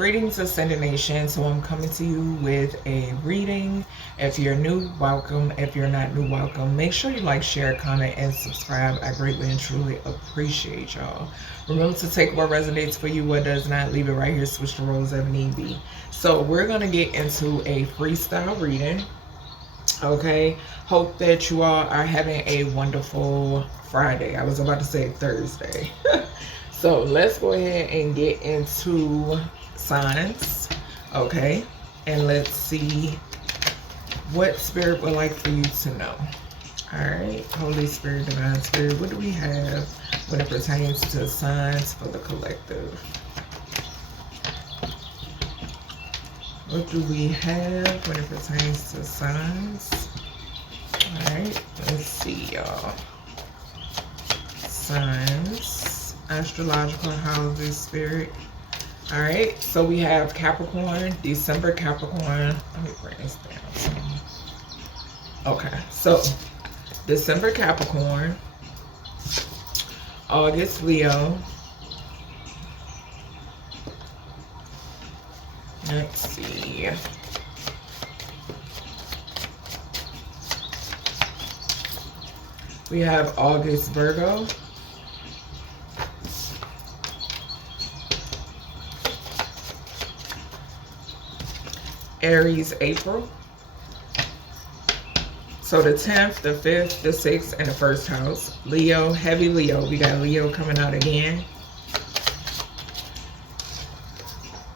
Greetings, Ascended Nation. So I'm coming to you with a reading. If you're new, welcome. If you're not new, welcome. Make sure you like, share, comment, and subscribe. I greatly and truly appreciate y'all. Remember to take what resonates for you, what does not. Leave it right here. Switch the roles if need be. So we're going to get into a freestyle reading. Okay. Hope that you all are having a wonderful Friday. I was about to say Thursday. So let's go ahead and get into signs, okay, and let's see what Spirit would like for you to know. All right, Holy Spirit, Divine Spirit, what do we have when it pertains to signs for the collective? What do we have when it pertains to signs? All right, let's see, y'all. Signs, astrological houses, Spirit. All right, so we have Capricorn, December Capricorn. Let me bring this down. Okay, so December Capricorn, August Leo. Let's see. We have August Virgo. Aries, April. So the 10th, the 5th, the 6th, and the 1st house. Leo, heavy Leo. We got Leo coming out again.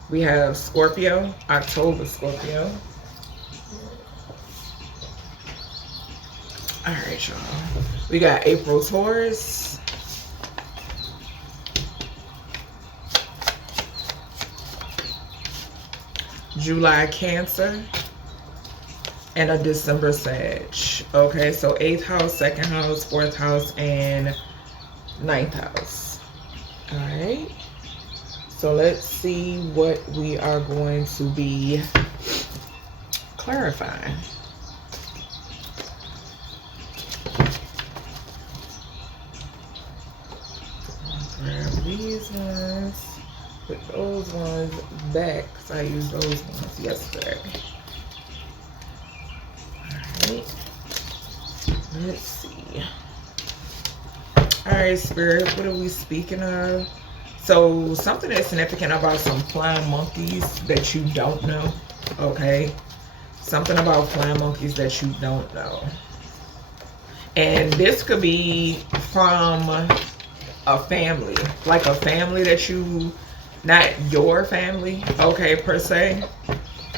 We have Scorpio, October Scorpio. All right, y'all. We got April Taurus. July Cancer, and a December Sag. Okay, so 8th house, 2nd house, 4th house, and 9th house. All right, so let's see what we are going to be clarifying. Grab these ones. Put those ones back because I used those ones yesterday. Alright. Let's see. Alright, Spirit, what are we speaking of? So, something that's significant about some flying monkeys that you don't know. Okay? Something about flying monkeys that you don't know. And this could be from a family. Like a family that you... Not your family, okay, per se.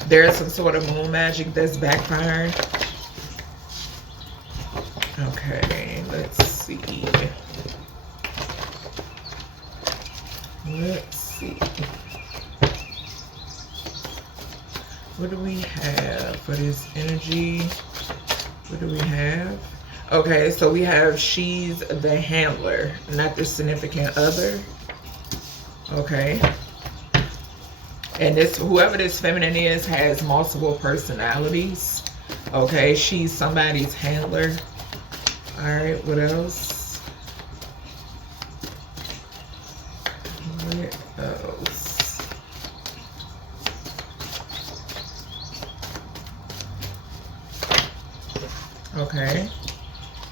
There's some sort of moon magic that's backfiring. Okay, let's see. Let's see. What do we have for this energy? What do we have? Okay, so we have she's the handler, not the significant other. Okay, and this, whoever this feminine is, has multiple personalities. Okay, she's somebody's handler. All right, what else? What else? Okay,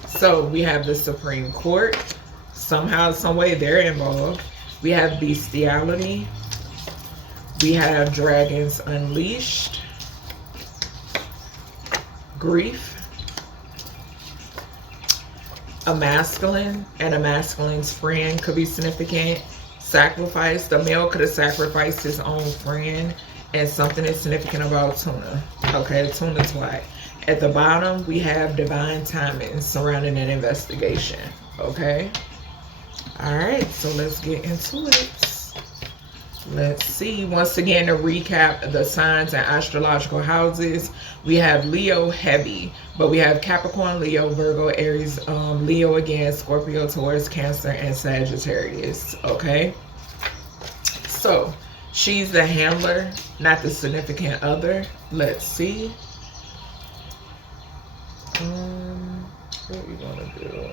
so we have the Supreme Court. Somehow, some way, they're involved. We have bestiality. We have dragons unleashed. Grief. A masculine and a masculine's friend could be significant. Sacrifice. The male could have sacrificed his own friend. And something is significant about tuna. Okay, tuna twat. At the bottom, we have divine timing surrounding an investigation. Okay. All right, so let's get into it. Let's see. Once again, to recap the signs and astrological houses, we have Leo heavy, but we have Capricorn, Leo, Virgo, Aries, Leo again, Scorpio, Taurus, Cancer, and Sagittarius. Okay. So she's the handler, not the significant other. Let's see. What are we gonna do?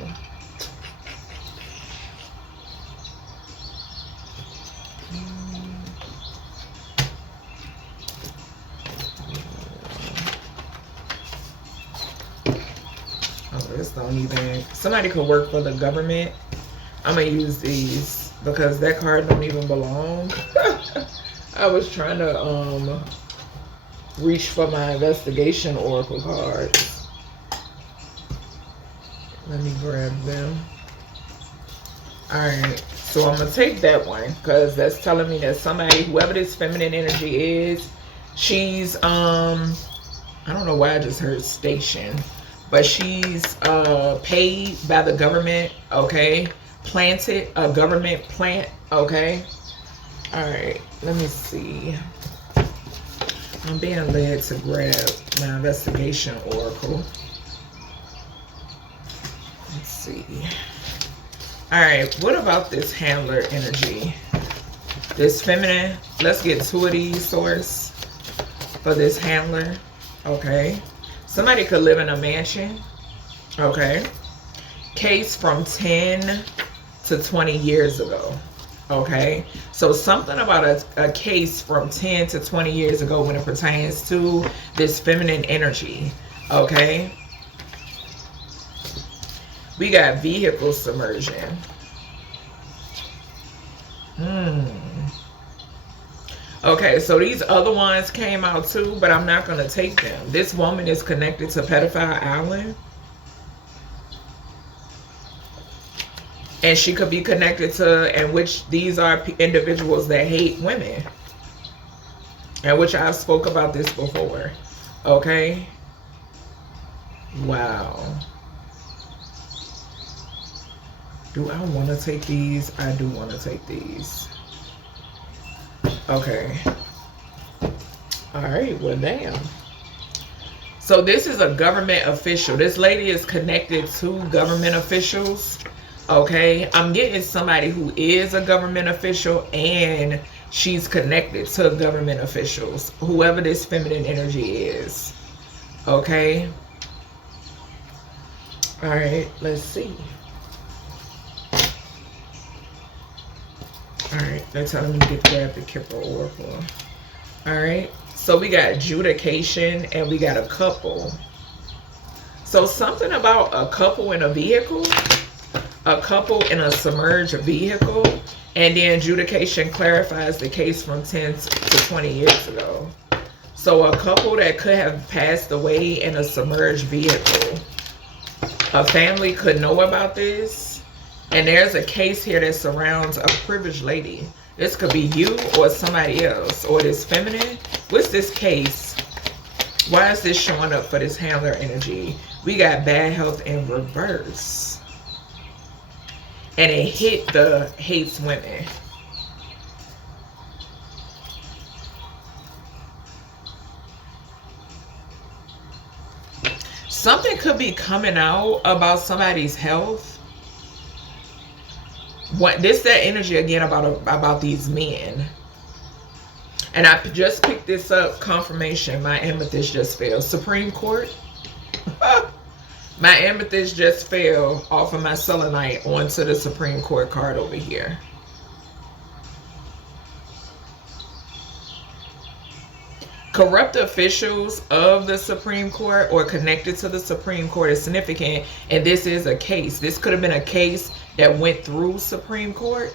just don't even. Somebody could work for the government. I'm gonna use these because that card don't even belong. I was trying to reach for my investigation oracle cards. Let me grab them. Alright, so I'm gonna take that one because that's telling me that somebody, whoever this feminine energy is, she's I don't know why I just heard station, but she's paid by the government, okay? Planted, a government plant, okay? All right, let me see. I'm being led to grab my investigation oracle. Let's see. All right, what about this handler energy? This feminine, let's get two of these source for this handler. Okay, somebody could live in a mansion. Okay, case from 10 to 20 years ago. Okay, so something about a case from 10 to 20 years ago when it pertains to this feminine energy. Okay, we got vehicle submersion. Okay, so these other ones came out too, but I'm not going to take them. This woman is connected to Pedophile Island. And she could be connected to, and which these are individuals that hate women. And which I've spoke about this before. Okay. Wow. Do I want to take these? I do want to take these. Okay. All right. Well, damn. So this is a government official. This lady is connected to government officials. Okay. I'm getting somebody who is a government official and she's connected to government officials. Whoever this feminine energy is. Okay. All right. Let's see. Alright, they're telling me to grab the Kipper Oracle. Alright, so we got adjudication and we got a couple. So something about a couple in a vehicle, a couple in a submerged vehicle, and then adjudication clarifies the case from 10 to 20 years ago. So a couple that could have passed away in a submerged vehicle. A family could know about this. And there's a case here that surrounds a privileged lady. This could be you or somebody else. Or this feminine. What's this case? Why is this showing up for this handler energy? We got bad health in reverse. And it hit the hates women. Something could be coming out about somebody's health. That energy again about these men. And I just picked this up, confirmation. My amethyst just fell. Supreme Court. My amethyst just fell off of my selenite onto the Supreme Court card over here. Corrupt officials of the Supreme Court or connected to the Supreme Court is significant. And this is a case. This could have been a case that went through Supreme Court.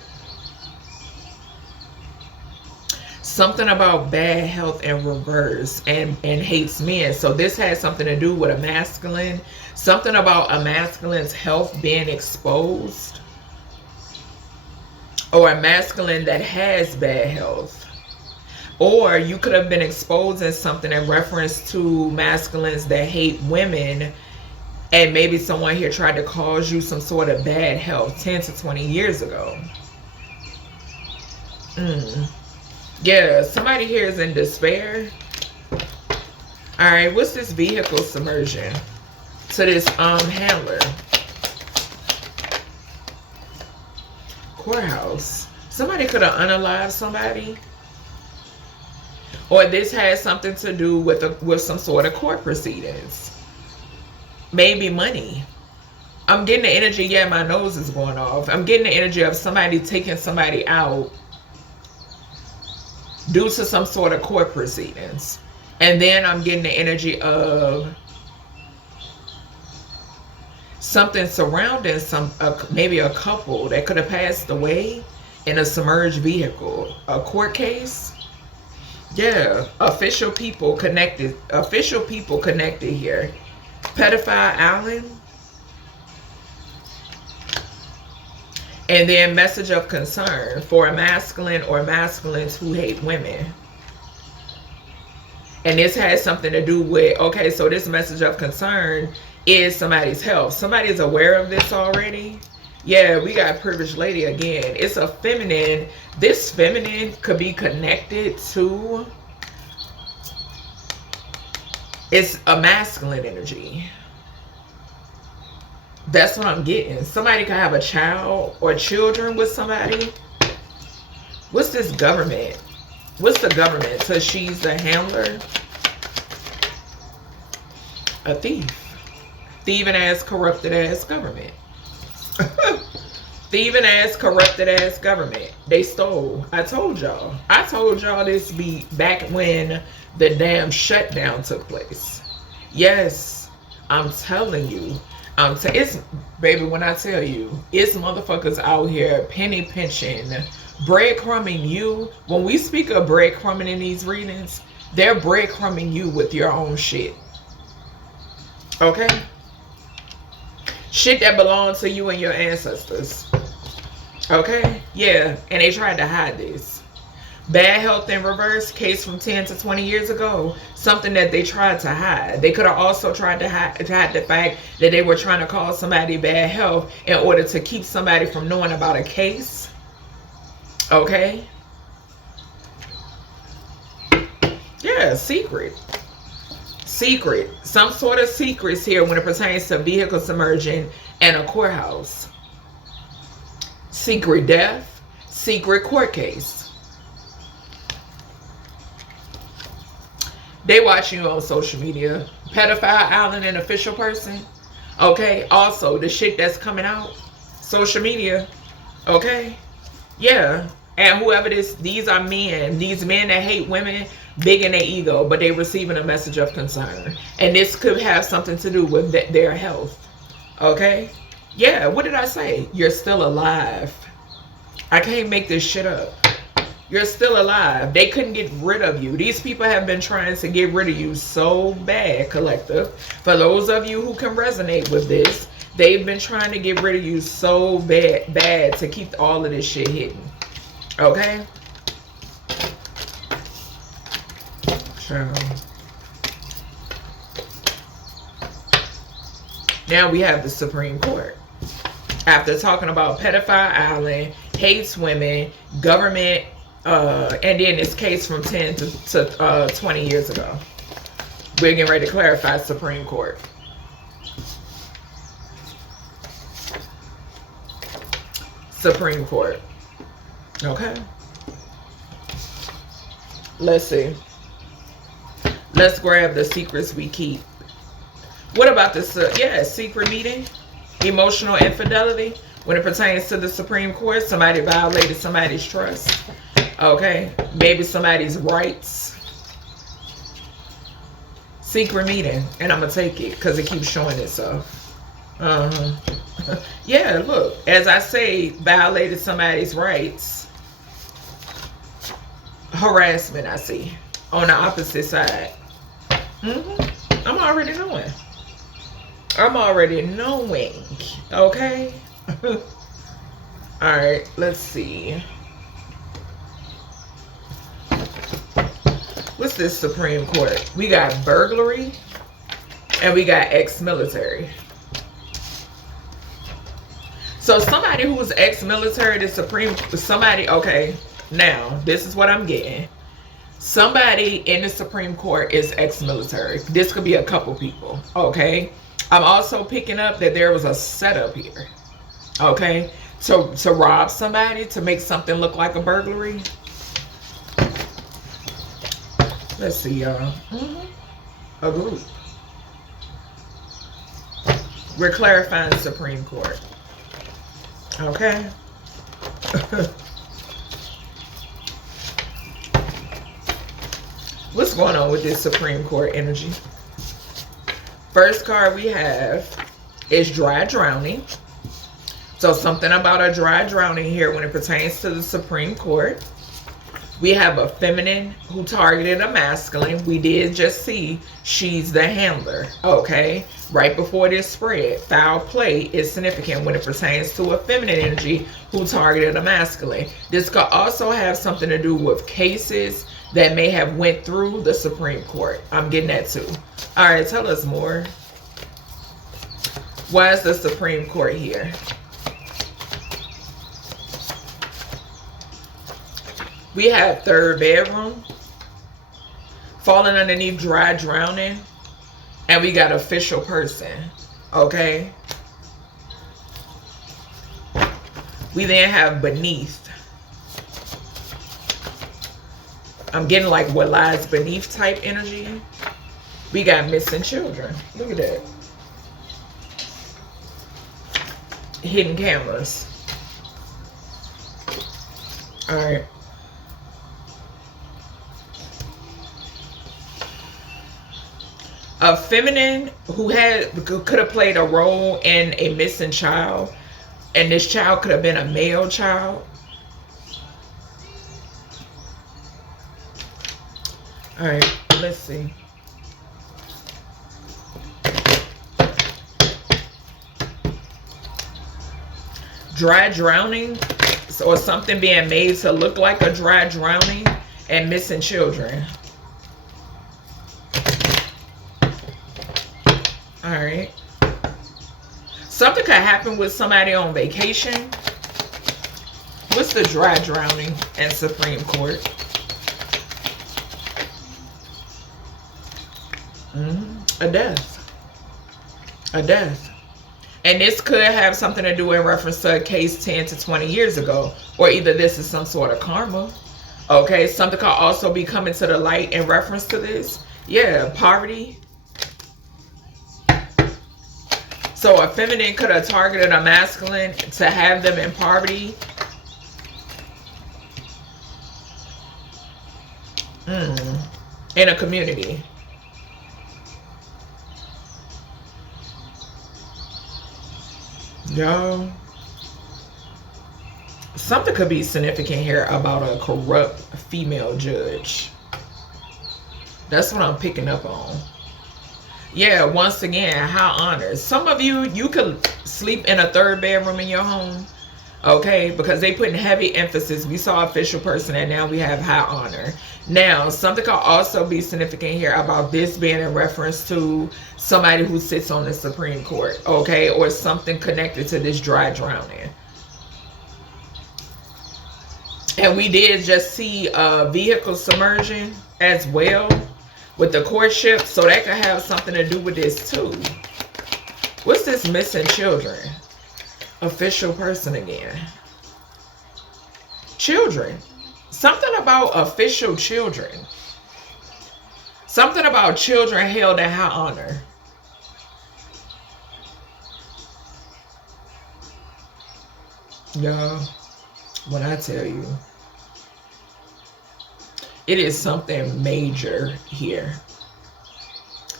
Something about bad health in reverse and hates men. So this has something to do with a masculine. Something about a masculine's health being exposed. Or a masculine that has bad health. Or you could have been exposing something in reference to masculines that hate women. And maybe someone here tried to cause you some sort of bad health 10 to 20 years ago. Yeah, somebody here is in despair. Alright, what's this vehicle submersion to this handler? Courthouse. Somebody could have unalived somebody. Or this has something to do with some sort of court proceedings. Maybe money. I'm getting the energy, yeah, my nose is going off. I'm getting the energy of somebody taking somebody out due to some sort of court proceedings. And then I'm getting the energy of something surrounding maybe a couple that could have passed away in a submerged vehicle. A court case. Yeah, official people connected here. Pedophile Allen. And then message of concern for a masculine or masculines who hate women. And this has something to do with, okay, so this message of concern is somebody's health. Somebody is aware of this already. Yeah, we got privileged lady again. It's a feminine. This feminine could be connected to, it's a masculine energy. That's what I'm getting. Somebody could have a child or children with somebody. What's this government? What's the government? So she's the handler. A thief. Thieving ass, corrupted ass government. Thieving ass, corrupted ass government. They stole. I told y'all. I told y'all this be back when the damn shutdown took place. Yes, I'm telling you. It's, baby, when I tell you, it's motherfuckers out here penny pinching, breadcrumbing you. When we speak of breadcrumbing in these readings, they're breadcrumbing you with your own shit. Okay? Shit that belongs to you and your ancestors. Okay? Yeah, and they tried to hide this. Bad health in reverse, case from 10 to 20 years ago. Something that they tried to hide. They could have also tried to hide the fact that they were trying to cause somebody bad health in order to keep somebody from knowing about a case. Okay? Yeah, secret. Secret. Some sort of secrets here when it pertains to vehicle submerging and a courthouse. Secret death. Secret court case. They watching you on social media. Pedophile Island, an official person. Okay. Also, the shit that's coming out. Social media. Okay. Yeah. And whoever these are men. These men that hate women, big in their ego, but they receiving a message of concern. And this could have something to do with their health. Okay. Yeah. What did I say? You're still alive. I can't make this shit up. You're still alive. They couldn't get rid of you. These people have been trying to get rid of you so bad, collective. For those of you who can resonate with this, they've been trying to get rid of you so bad to keep all of this shit hidden. Okay? Sure. Now we have the Supreme Court. After talking about pedophile island, hates women, government, and then this case from 10 to 20 years ago. We're getting ready to clarify Supreme Court. Supreme Court. Okay. Let's see. Let's grab the secrets we keep. What about this? Secret meeting. Emotional infidelity. When it pertains to the Supreme Court, somebody violated somebody's trust. Okay, maybe somebody's rights. Secret meeting, and I'm gonna take it because it keeps showing itself. Yeah, look, as I say, violated somebody's rights. Harassment, I see on the opposite side. I'm already knowing. Okay. All right, let's see. What's this Supreme Court? We got burglary and we got ex-military. So somebody who was ex-military, okay, now this is what I'm getting. Somebody in the Supreme Court is ex-military. This could be a couple people, okay? I'm also picking up that there was a setup here, okay? To rob somebody, to make something look like a burglary. Let's see, y'all. A group. We're clarifying the Supreme Court. Okay. What's going on with this Supreme Court energy? First card we have is dry drowning. So something about a dry drowning here when it pertains to the Supreme Court. We have a feminine who targeted a masculine. We did just see she's the handler, okay? Right before this spread, foul play is significant when it pertains to a feminine energy who targeted a masculine. This could also have something to do with cases that may have went through the Supreme Court. I'm getting that too. All right, tell us more. Why is the Supreme Court here? We have third bedroom, falling underneath dry drowning, and we got official person, okay? We then have beneath. I'm getting like what lies beneath type energy. We got missing children. Look at that. Hidden cameras. All right. A feminine who could have played a role in a missing child, and this child could have been a male child. All right, let's see. Dry drowning, or something being made to look like a dry drowning, and missing children. All right. Something could happen with somebody on vacation. What's the dry drowning and Supreme Court? A death. A death. And this could have something to do in reference to a case 10 to 20 years ago. Or either this is some sort of karma. Okay, something could also be coming to the light in reference to this. Yeah, poverty. So a feminine could have targeted a masculine to have them in poverty. In a community. Yo. Something could be significant here about a corrupt female judge. That's what I'm picking up on. Yeah, once again, high honors. Some of you, you could sleep in a third bedroom in your home. Okay, because they put heavy emphasis. We saw official person and now we have high honor. Now, something could also be significant here about this being in reference to somebody who sits on the Supreme Court. Okay, or something connected to this dry drowning. And we did just see vehicle submersion as well with the courtship. So that could have something to do with this too. What's this missing children? Official person again. Children. Something about official children. Something about children held in high honor. Y'all, when I tell you, it is something major here.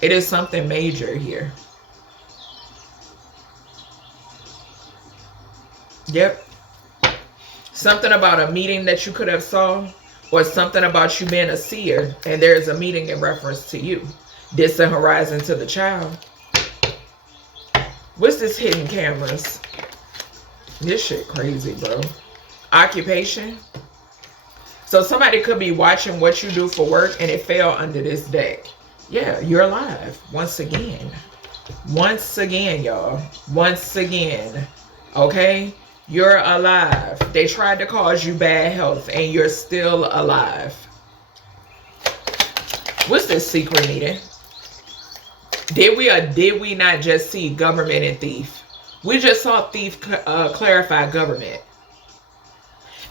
It is something major here. Yep. Something about a meeting that you could have saw, or something about you being a seer, and there's a meeting in reference to you. Distant horizon to the child. What's this hidden cameras? This shit crazy, bro. Occupation. So somebody could be watching what you do for work and it fell under this deck. Yeah, you're alive. Once again. Once again, y'all. Once again. Okay? You're alive. They tried to cause you bad health and you're still alive. What's this secret meeting? Did we or did we not just see government and thief? We just saw thief clarify government.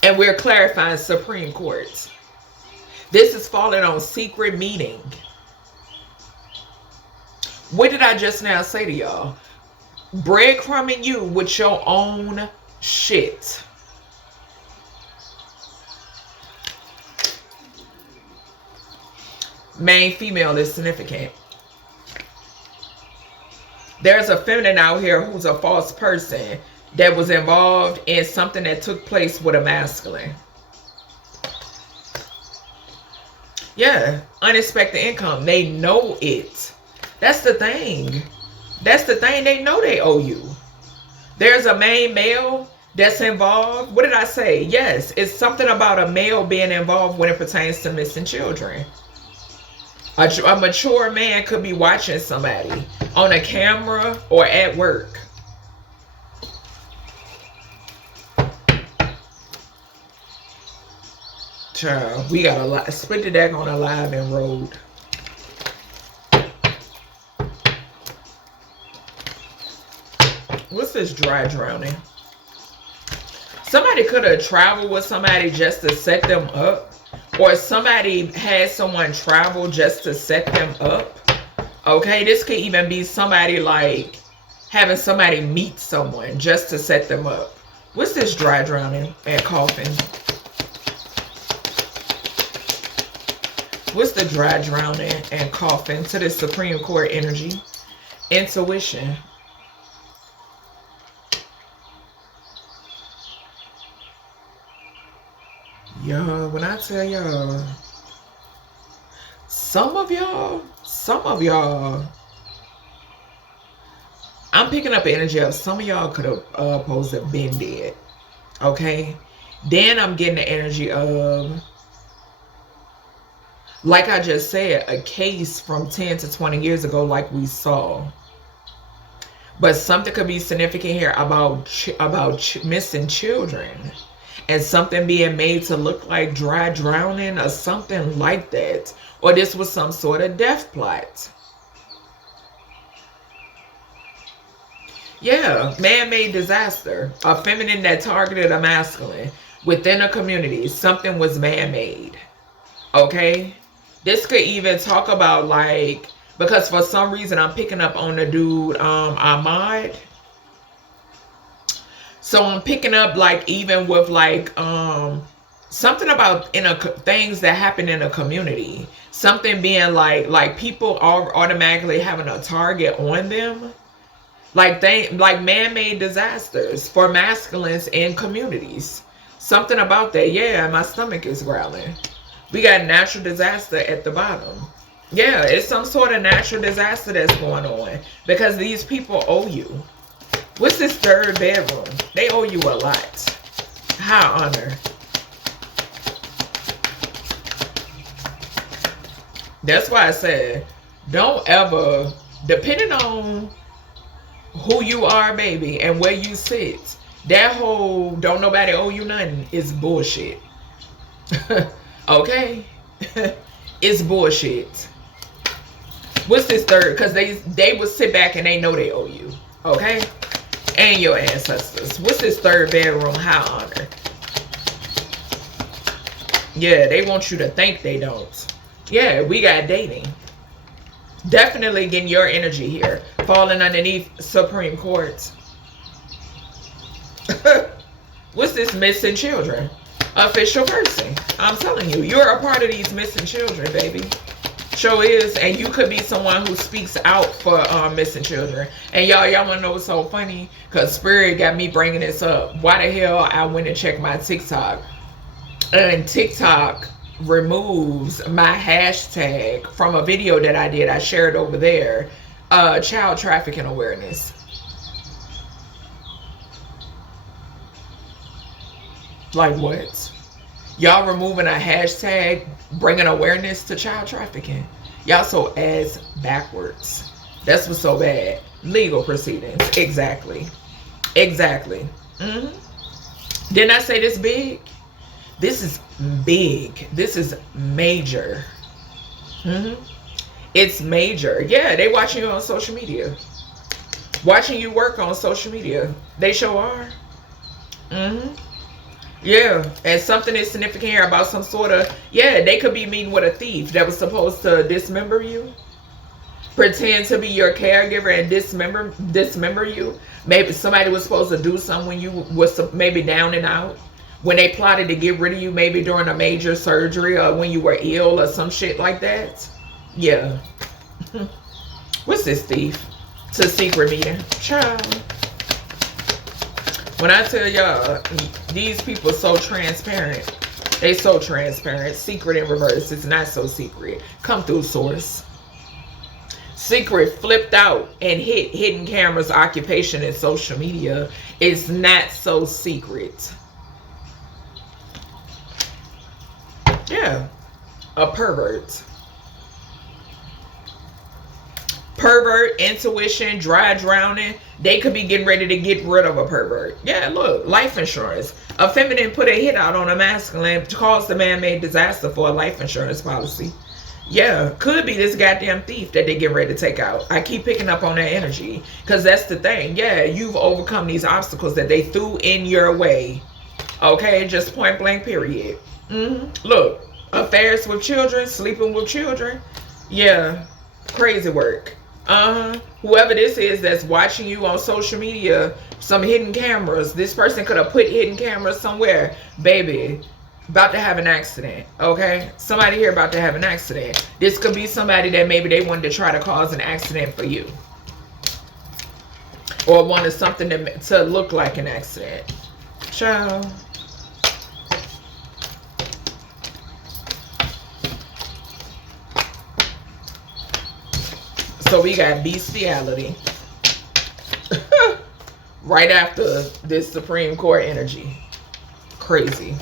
And we're clarifying Supreme Court. This is falling on secret meeting. What did I just now say to y'all? Breadcrumbing you with your own shit. Main female is significant. There's a feminine out here who's a false person that was involved in something that took place with a masculine. Yeah, unexpected income. They know it. That's the thing. That's the thing. They know they owe you. There's a main male that's involved. What did I say? Yes, it's something about a male being involved when it pertains to missing children. A mature man could be watching somebody on a camera or at work. Child, we got a lot. Split the deck on Alive and Road. What's this dry drowning? Somebody could have traveled with somebody just to set them up. Or somebody had someone travel just to set them up. Okay, this could even be somebody like having somebody meet someone just to set them up. What's this dry drowning and coughing? What's the dry drowning and coughing to the Supreme Court energy? Intuition. Y'all, when I tell y'all, some of y'all, I'm picking up the energy of some of y'all could have supposed to have been dead. Okay? Then I'm getting the energy of, like I just said, a case from 10 to 20 years ago like we saw. But something could be significant here about missing children. And something being made to look like dry drowning or something like that. Or this was some sort of death plot. Yeah, man-made disaster. A feminine that targeted a masculine within a community. Something was man-made. Okay? This could even talk about like, because for some reason I'm picking up on the dude, Ahmad. So I'm picking up like even with like something about things that happen in a community. Something being like people are automatically having a target on them. Like man-made disasters for masculines in communities. Something about that. Yeah, my stomach is growling. We got natural disaster at the bottom. Yeah, it's some sort of natural disaster that's going on because these people owe you. What's this third bedroom? They owe you a lot. High honor. That's why I said, don't ever, depending on who you are, baby, and where you sit, that whole don't nobody owe you nothing is bullshit. Okay? It's bullshit. What's this third? Because they will sit back and they know they owe you. Okay? And your ancestors. What's this third bedroom? High honor. Yeah, they want you to think they don't. Yeah, we got dating. Definitely getting your energy here. Falling underneath Supreme Court. What's this missing children? Official person. I'm telling you, you're a part of these missing children, baby. Sure is. And you could be someone who speaks out for missing children. And y'all want to know what's so funny? Because Spirit got me bringing this up. Why the hell I went and checked my TikTok. And TikTok removes my hashtag from a video that I did. I shared over there. Child trafficking awareness. Like what? Y'all removing a hashtag, bringing awareness to child trafficking. Y'all so ass backwards. That's what's so bad. Legal proceedings. Exactly. Exactly. Didn't I say this big? This is big. This is major. It's major. Yeah, they watching you on social media. Watching you work on social media. They sure are. Yeah, and something is significant here about some sort of, yeah, they could be meeting with a thief that was supposed to dismember you. Pretend to be your caregiver and dismember you. Maybe somebody was supposed to do something when you was maybe down and out. When they plotted to get rid of you, maybe during a major surgery or when you were ill or some shit like that. Yeah. What's this thief? to secret meeting. Child. When I tell y'all, these people so transparent. They so transparent. Secret in reverse. It's not so secret. Come through, source. Secret flipped out and hit hidden cameras, occupation, and social media. It's not so secret. Yeah. A pervert. Pervert, intuition, dry drowning. They could be getting ready to get rid of a pervert. Yeah, look, life insurance. A feminine put a hit out on a masculine, caused a man-made disaster for a life insurance policy. Yeah, could be this goddamn thief that they get ready to take out. I keep picking up on that energy because that's the thing. Yeah, you've overcome these obstacles that they threw in your way. Okay, just point blank period. Look, affairs with children, sleeping with children. Yeah, crazy work. Whoever this is that's watching you on social media, some hidden cameras. This person could have put hidden cameras somewhere. Baby, about to have an accident. Okay, somebody here about to have an accident. This could be somebody that maybe they wanted to try to cause an accident for you, or wanted something to look like an accident. Ciao. So we got bestiality right after this Supreme Court energy. Crazy.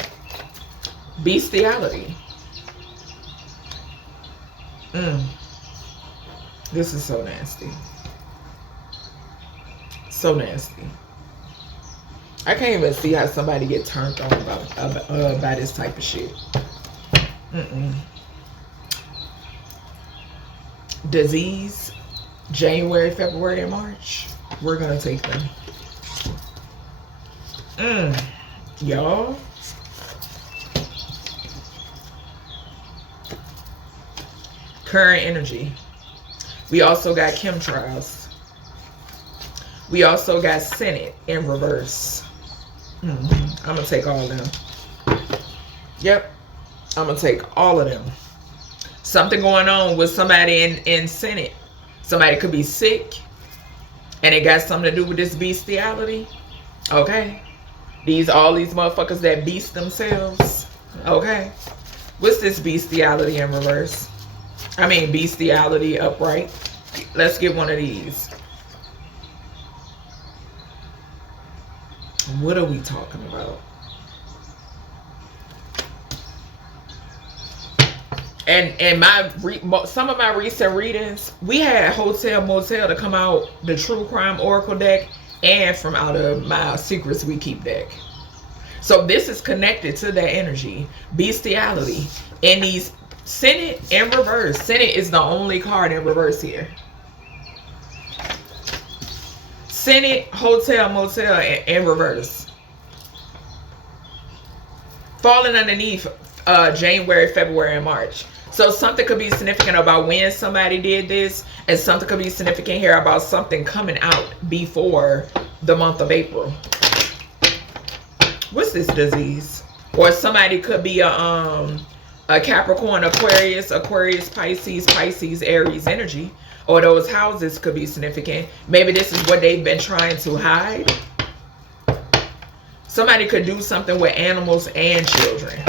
Bestiality. This is so nasty. So nasty. I can't even see how somebody get turned on by this type of shit. Disease, January, February, and March. We're gonna take them. Y'all. Current energy. We also got chemtrails. We also got Senate in reverse. I'm gonna take all of them. Yep, I'm gonna take all of them. Something going on with somebody in Senate. Somebody could be sick, and it got something to do with this bestiality. Okay, all these motherfuckers that beast themselves. Okay, what's this bestiality in reverse? I mean bestiality upright. Let's get one of these. What are we talking about? And some of my recent readings, we had Hotel Motel to come out, the True Crime Oracle deck, and from out of my Secrets We Keep deck. So this is connected to that energy. Bestiality. And these Senate in reverse. Senate is the only card in reverse here. Senate, Hotel Motel in reverse. Falling underneath January, February, and March. So something could be significant about when somebody did this, and something could be significant here about something coming out before the month of April. What's this disease? Or somebody could be a Capricorn, Aquarius, Pisces, Aries energy. Or those houses could be significant. Maybe this is what they've been trying to hide. Somebody could do something with animals and children.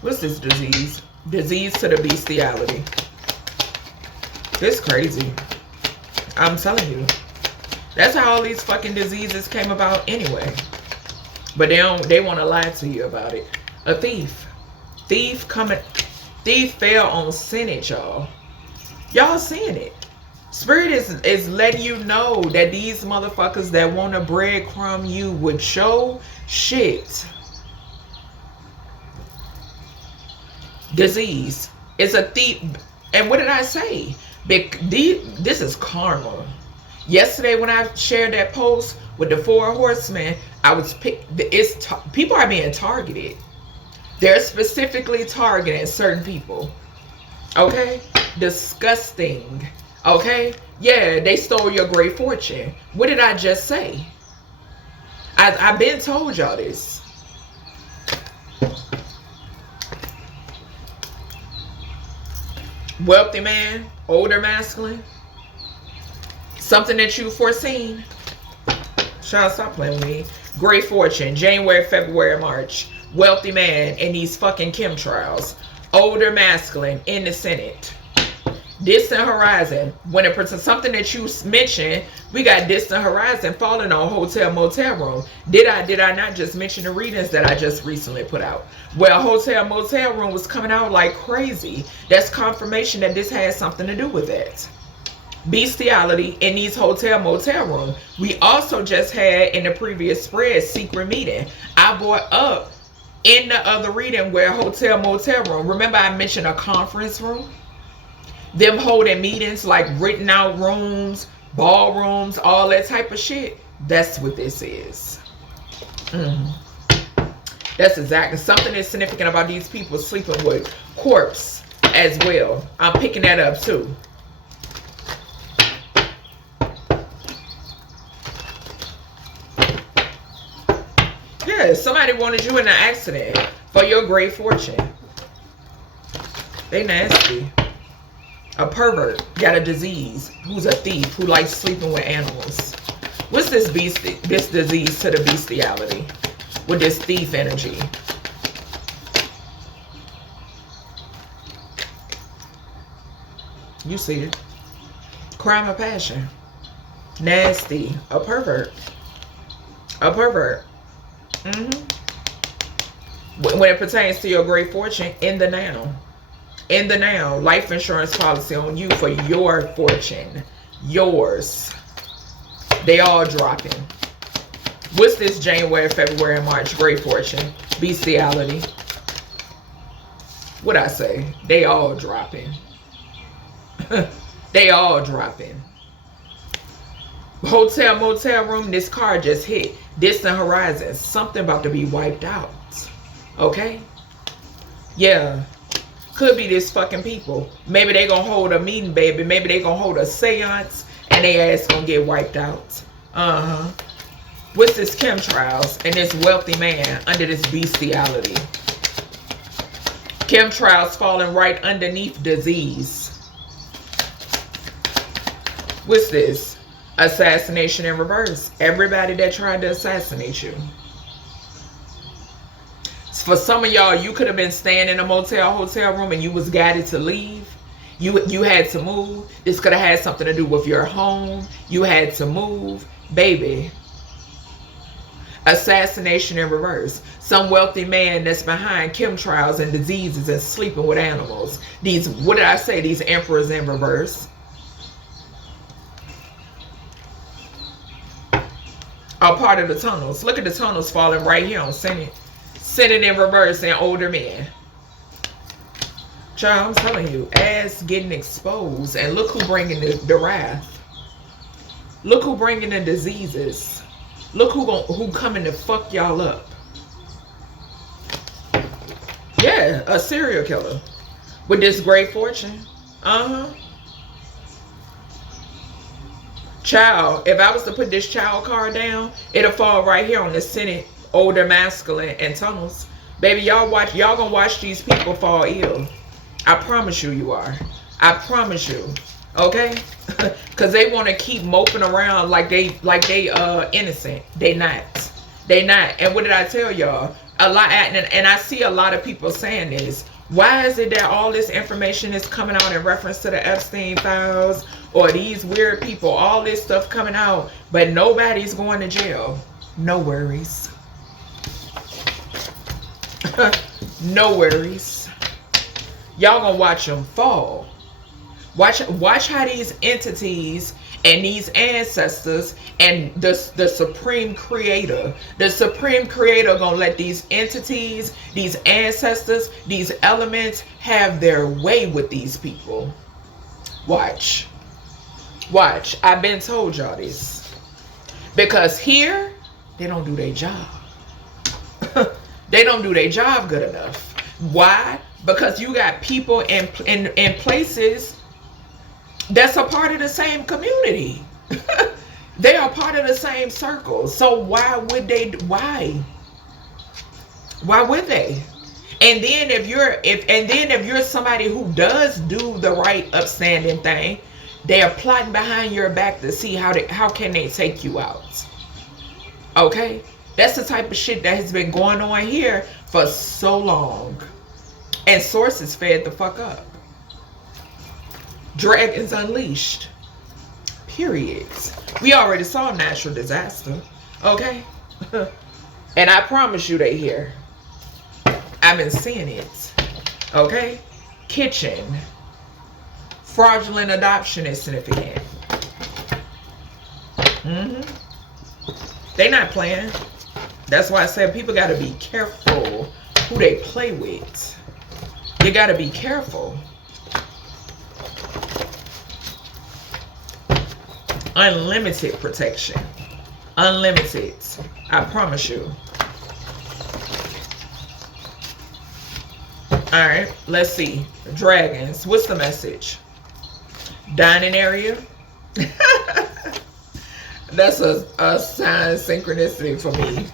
What's this disease? Disease to the bestiality. This crazy. I'm telling you. That's how all these fucking diseases came about anyway. But they want to lie to you about it. A thief. Thief fell on Senate, y'all. Y'all seeing it. Spirit is letting you know that these motherfuckers that want to breadcrumb you with show shit. Disease. It's a thief. And what did I say? This is karma. Yesterday when I shared that post with the 4 horsemen, people are being targeted. They're specifically targeting certain people. Okay? Disgusting. Okay? Yeah, they stole your great fortune. What did I just say? I've been told y'all this. Wealthy man, older masculine. Something that you foreseen. Child, stop playing with me. Great fortune, January, February, March. Wealthy man in these fucking chemtrails. Older masculine in the Senate. Distant horizon. When it something that you mentioned, we got distant horizon falling on hotel motel room. Did I not just mention the readings that I just recently put out? Well, hotel motel room was coming out like crazy. That's confirmation that this has something to do with it. Bestiality in these hotel motel room. We also just had in the previous spread secret meeting. I brought up in the other reading where hotel motel room. Remember I mentioned a conference room? Them holding meetings like written out rooms, ballrooms, all that type of shit. That's what this is. That's exactly something that's significant about these people sleeping with corpse as well. I'm picking that up too. Yeah, somebody wanted you in an accident for your great fortune. They nasty. A pervert got a disease, who's a thief, who likes sleeping with animals. What's this disease to the bestiality with this thief energy? You see it. Crime of passion. Nasty. A pervert. A pervert. When it pertains to your great fortune, in the now. In the now, life insurance policy on you for your fortune. Yours. They all dropping. What's this January, February, March? Great fortune. Bestiality. What I say? They all dropping. They all dropping. Hotel, motel room, this car just hit. Distant horizon. Something about to be wiped out. Okay? Yeah. Could be this fucking people. Maybe they gonna hold a meeting, baby. Maybe they gonna hold a seance and they ass gonna get wiped out. What's this chemtrails and this wealthy man under this bestiality? Chemtrails falling right underneath disease. What's this? Assassination in reverse. Everybody that tried to assassinate you. For some of y'all, you could have been staying in a motel, hotel room and you was guided to leave. You had to move. This could have had something to do with your home. You had to move. Baby. Assassination in reverse. Some wealthy man that's behind chemtrails and diseases and sleeping with animals. These, what did I say? These emperors in reverse. Are part of the tunnels. Look at the tunnels falling right here on Senate. Senate in reverse and older men. Child, I'm telling you, ass getting exposed. And look who bringing the wrath. Look who bringing the diseases. Look who coming to fuck y'all up. Yeah, a serial killer. With this great fortune. Child, if I was to put this child card down, it'll fall right here on the Senate. Older masculine and tunnels. Baby, y'all gonna watch these people fall ill. I promise you, you are. I promise you. Okay? Because they want to keep moping around like they innocent. They not. And what did I tell y'all? A lot, and I see a lot of people saying this. Why is it that all this information is coming out in reference to the Epstein files or these weird people, all this stuff coming out, but nobody's going to jail? No worries. No worries. Y'all gonna watch them fall. Watch how these entities and these ancestors and the supreme creator gonna let these entities, these ancestors, these elements have their way with these people. Watch. I've been told y'all this. Because here, they don't do their job. They don't do their job good enough. Why? Because you got people in places that's a part of the same community. They are part of the same circle. So why would they? And then if you're somebody who does do the right upstanding thing, they are plotting behind your back to see how can they take you out. Okay? That's the type of shit that has been going on here for so long. And sources fed the fuck up. Dragons unleashed. Periods. We already saw natural disaster. Okay? And I promise you they here. I've been seeing it. Okay? Kitchen. Fraudulent adoption is significant. They not playing. That's why I said people got to be careful who they play with. You got to be careful. Unlimited protection. Unlimited. I promise you. Alright, let's see. Dragons. What's the message? Dining area. That's a sign synchronicity for me.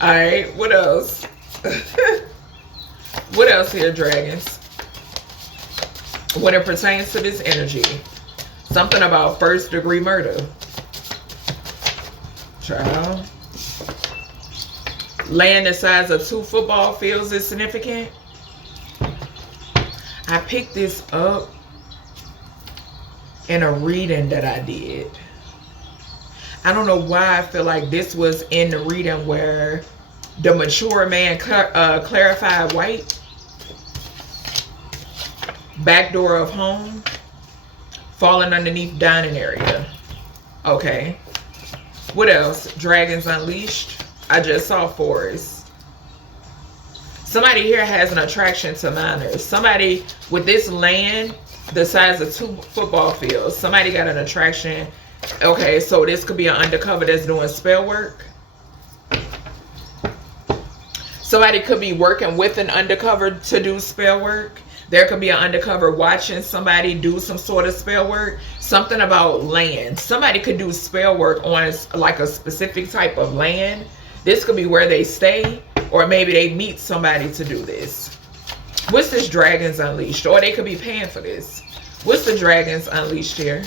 Alright, what else? What else here, dragons? When it pertains to this energy. Something about first degree murder. Child. Land the size of 2 football fields is significant. I picked this up in a reading that I did. I don't know why I feel like this was in the reading where the mature man clarified white. Back door of home. Falling underneath dining area. Okay. What else? Dragons unleashed. I just saw forest. Somebody here has an attraction to minors. Somebody with this land the size of 2 football fields. Somebody got an attraction. Okay, so this could be an undercover that's doing spell work. Somebody could be working with an undercover to do spell work. There could be an undercover watching somebody do some sort of spell work. Something about land. Somebody could do spell work on like a specific type of land. This could be where they stay. Or maybe they meet somebody to do this. What's this Dragons Unleashed? Or they could be paying for this. What's the Dragons Unleashed here?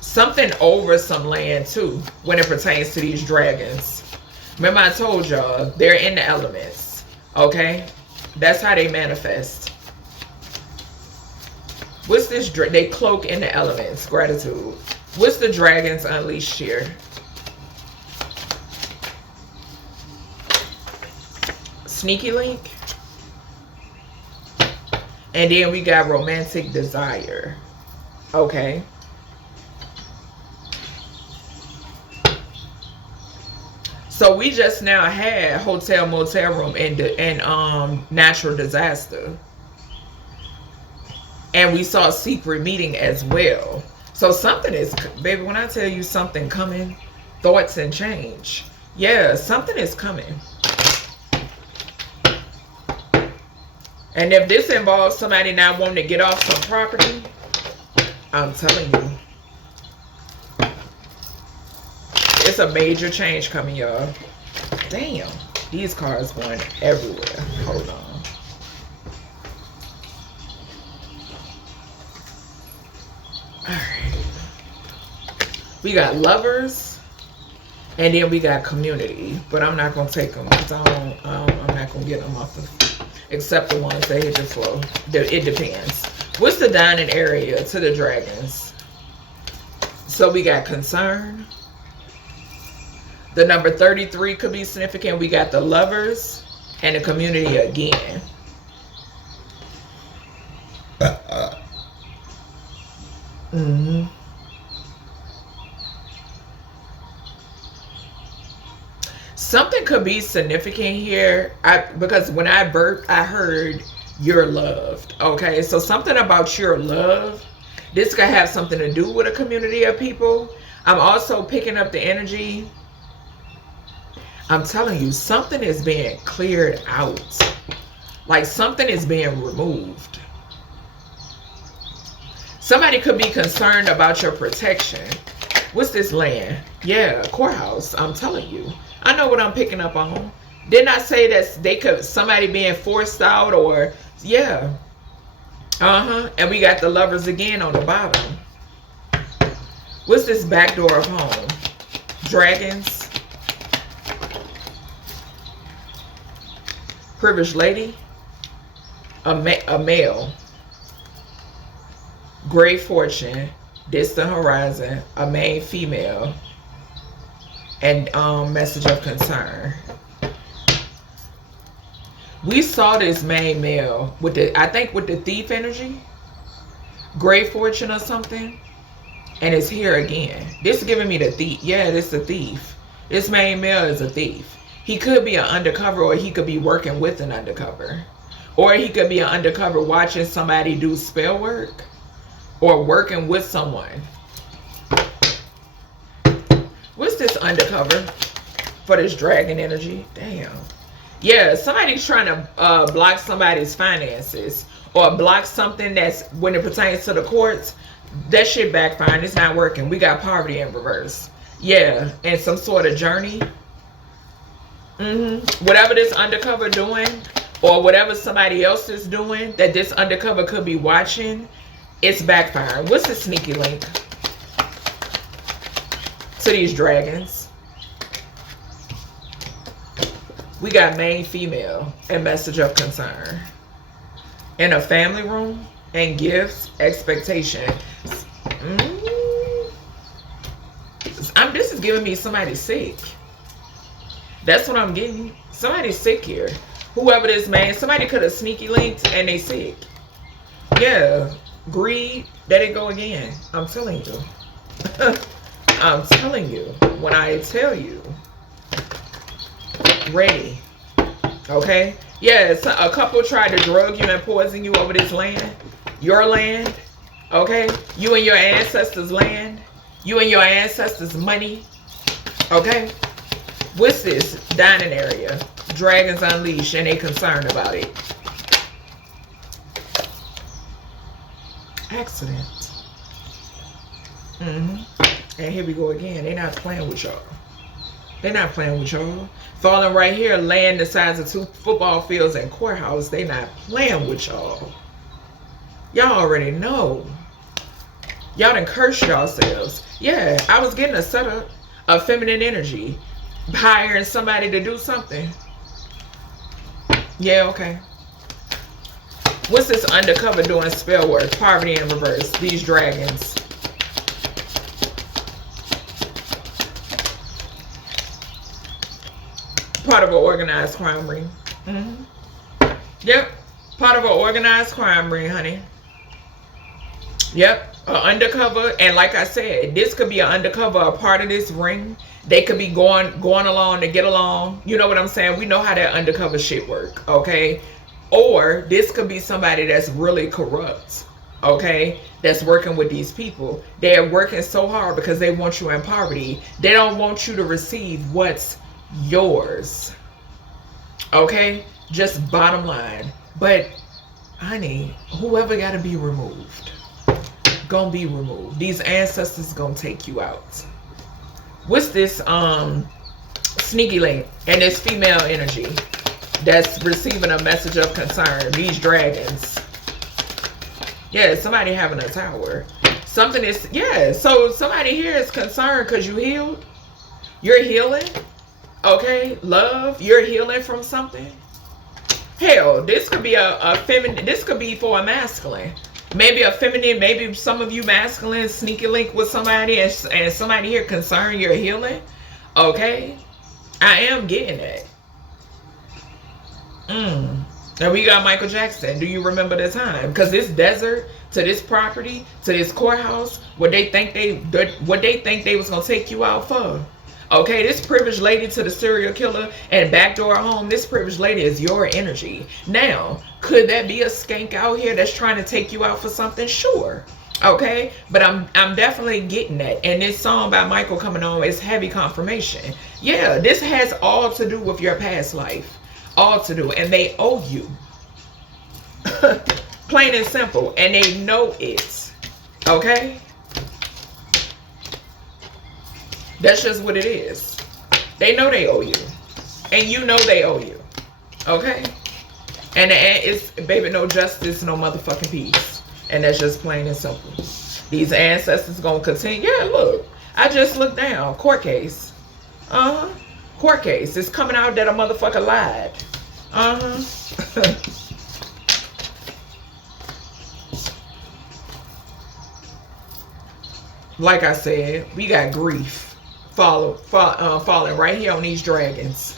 Something over some land too when it pertains to these dragons. Remember I told y'all they're in the elements. Okay? That's how they manifest. What's this? They cloak in the elements. Gratitude. What's the Dragons Unleashed here? Sneaky link. And then we got romantic desire. Okay. So we just now had hotel motel room and natural disaster. And we saw secret meeting as well. So something is, baby, when I tell you something coming, thoughts and change. Yeah, something is coming. And if this involves somebody not wanting to get off some property, I'm telling you. It's a major change coming, y'all. Damn. These cars going everywhere. Hold on. Alright. We got lovers. And then we got community. But I'm not going to take them. Because I'm not going to get them off the... Except the ones that hit the floor. It depends. What's the dining area to the dragons? So we got concern. The number 33 could be significant. We got the lovers and the community again. Something could be significant here. Because when I birthed, I heard you're loved. Okay, so something about your love. This could have something to do with a community of people. I'm also picking up the energy. I'm telling you, something is being cleared out. Like something is being removed. Somebody could be concerned about your protection. What's this land? Yeah, courthouse. I'm telling you. I know what I'm picking up on. Didn't I say that they could, somebody being forced out, or, yeah. And we got the Lovers again on the bottom. What's this back door of home? Dragons. Privileged lady. A male. Great fortune. Distant horizon. A main female. And message of concern. We saw this main male with the, I think with the thief energy. Great fortune or something. And it's here again. This is giving me the thief. Yeah, this is the thief. This main male is a thief. He could be an undercover, or he could be working with an undercover. Or he could be an undercover watching somebody do spell work. Or working with someone. What's this undercover for this dragon energy? Damn. Yeah, somebody's trying to block somebody's finances. Or block something that's, when it pertains to the courts, that shit backfiring. It's not working. We got poverty in reverse. Yeah, and some sort of journey. Whatever this undercover doing, or whatever somebody else is doing that this undercover could be watching, it's backfiring. What's the sneaky link to these dragons? We got main female and message of concern. In a family room and gifts, expectation. This is giving me somebody sick. That's what I'm getting. Somebody's sick here. Whoever this man, somebody could have sneaky linked and they sick. Yeah. Greed. There they go again. I'm telling you. I'm telling you. When I tell you. Ready. Okay? Yes, a couple tried to drug you and poison you over this land. Your land. Okay? You and your ancestors' land. You and your ancestors' money. Okay? What's this? Dining area. Dragons unleashed and they concerned about it. Accident. And here we go again. They're not playing with y'all. They're not playing with y'all. Falling right here, land the size of 2 football fields and courthouse. They not playing with y'all. Y'all already know. Y'all done cursed yourselves. Yeah, I was getting a setup of feminine energy. Hiring somebody to do something. Yeah, okay. What's this undercover doing spell work? Poverty in reverse. These dragons. Part of an organized crime ring. Yep. Part of an organized crime ring, honey. Yep. Undercover. And like I said, this could be an undercover, a part of this ring. They could be going along to get along. You know what I'm saying? We know how that undercover shit work. Okay. Or this could be somebody that's really corrupt. Okay. That's working with these people. They're working so hard because they want you in poverty. They don't want you to receive what's yours. Okay. Just bottom line. But honey, whoever got to be removed, gonna be removed. These ancestors gonna take you out. What's this sneaky link and this female energy that's receiving a message of concern? These dragons. Yeah, somebody having a tower. Something is, yeah, so somebody here is concerned because you healed. You're healing. Okay, love, you're healing from something. Hell, this could be a feminine, this could be for a masculine. Maybe a feminine, maybe some of you masculine sneaky link with somebody and somebody here concerned you're healing. Okay, I am getting that. And we got Michael Jackson. Do you remember the time? Because this desert to this property to this courthouse, what they think they was gonna take you out for. Okay, this privileged lady to the serial killer and backdoor home, this privileged lady is your energy. Now, could that be a skank out here that's trying to take you out for something? Sure. Okay, but I'm definitely getting that. And this song by Michael coming on is heavy confirmation. Yeah, this has all to do with your past life. All to do. And they owe you. Plain and simple. And they know it. Okay? That's just what it is. They know they owe you. And you know they owe you. Okay? And it's, baby, no justice, no motherfucking peace. And that's just plain and simple. These ancestors gonna continue. Yeah, look. I just looked down. Court case. Court case. It's coming out that a motherfucker lied. Like I said, we got grief falling right here on these dragons.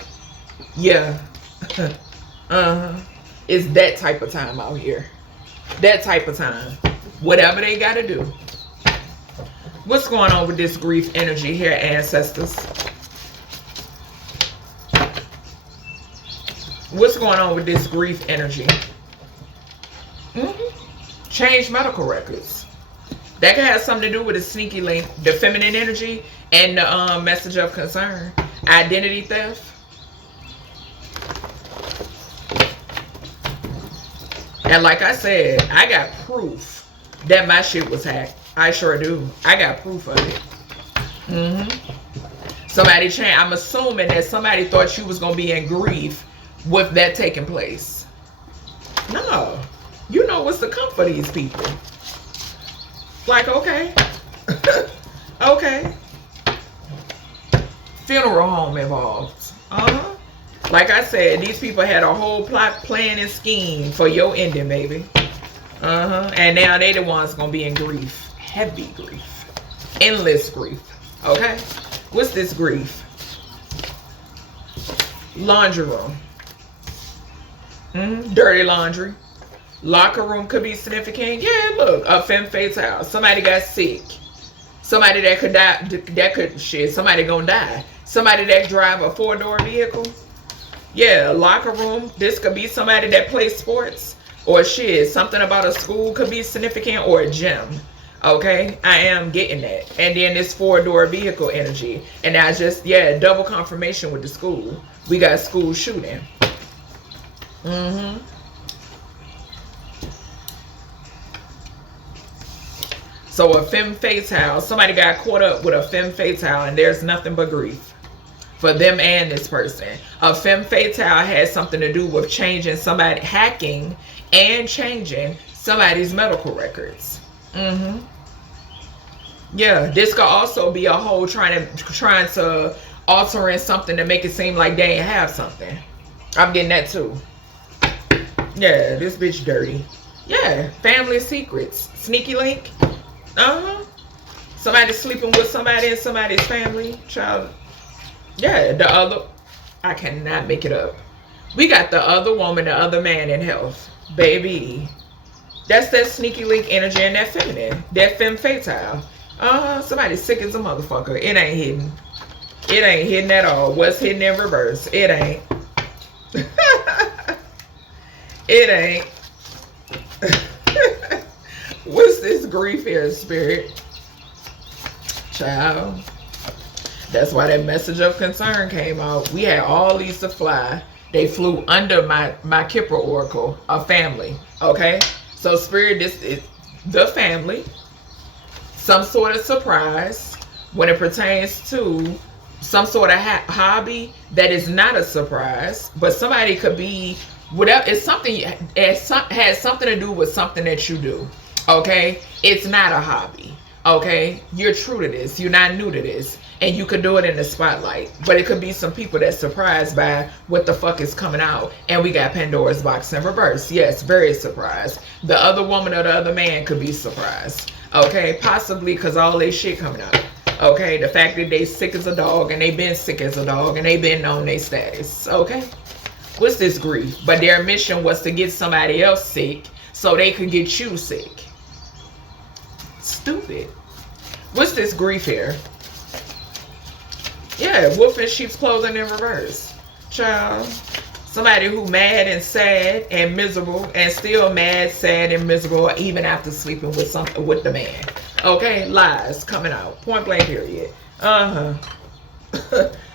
Yeah. It's that type of time out here. That type of time. Whatever they gotta do. What's going on with this grief energy here, ancestors? What's going on with this grief energy? Change medical records. That could have something to do with a sneaky link, the feminine energy, and the message of concern. Identity theft. And like I said, I got proof that my shit was hacked. I sure do. I got proof of it. Somebody changed. I'm assuming that somebody thought you was going to be in grief with that taking place. No. You know what's to come for these people. Like, okay. Okay. Funeral home involved. Like I said, these people had a whole plot, plan, and scheme for your ending, baby. And now they the ones gonna be in grief. Heavy grief. Endless grief. Okay? What's this grief? Laundry room. Dirty laundry. Locker room could be significant. Yeah, look, a femme fatale. Somebody got sick. Somebody that could die. That could shit. Somebody gonna die. Somebody that drive a 4-door vehicle. Yeah, a locker room. This could be somebody that plays sports or shit. Something about a school could be significant, or a gym. Okay, I am getting that. And then this 4-door vehicle energy. And I just, yeah, double confirmation with the school. We got school shooting. So a femme fatale, somebody got caught up with a femme fatale, and there's nothing but grief for them and this person. A femme fatale has something to do with changing somebody, hacking and changing somebody's medical records. Yeah, this could also be a whole trying to alter something to make it seem like they ain't have something. I'm getting that too. Yeah, this bitch dirty. Yeah, family secrets. Sneaky link. Somebody sleeping with somebody in somebody's family. Child. Yeah, the other. I cannot make it up. We got the other woman, the other man in health. Baby. That's that sneaky link energy and that feminine. That femme fatale. Somebody sick as a motherfucker. It ain't hidden. It ain't hidden at all. What's hidden in reverse? It ain't. It ain't. What's this grief here, spirit? Child. That's why that message of concern came out. We had all these to fly. They flew under my Kipper oracle, a family. Okay? So spirit, this is the family. Some sort of surprise when it pertains to some sort of hobby that is not a surprise, but somebody could be whatever. It's something, it has something to do with something that you do. Okay? It's not a hobby. Okay? You're true to this. You're not new to this. And you could do it in the spotlight. But it could be some people that's surprised by what the fuck is coming out. And we got Pandora's box in reverse. Yes, very surprised. The other woman or the other man could be surprised. Okay? Possibly because all they shit coming out. Okay? The fact that they sick as a dog and they been sick as a dog and they been on their status. Okay? What's this grief? But their mission was to get somebody else sick so they could get you sick. Stupid. What's this grief here? Yeah, wolf in sheep's clothing in reverse. Child. Somebody who mad and sad and miserable and still mad, sad, and miserable even after sleeping with the man. Okay? Lies coming out. Point blank period.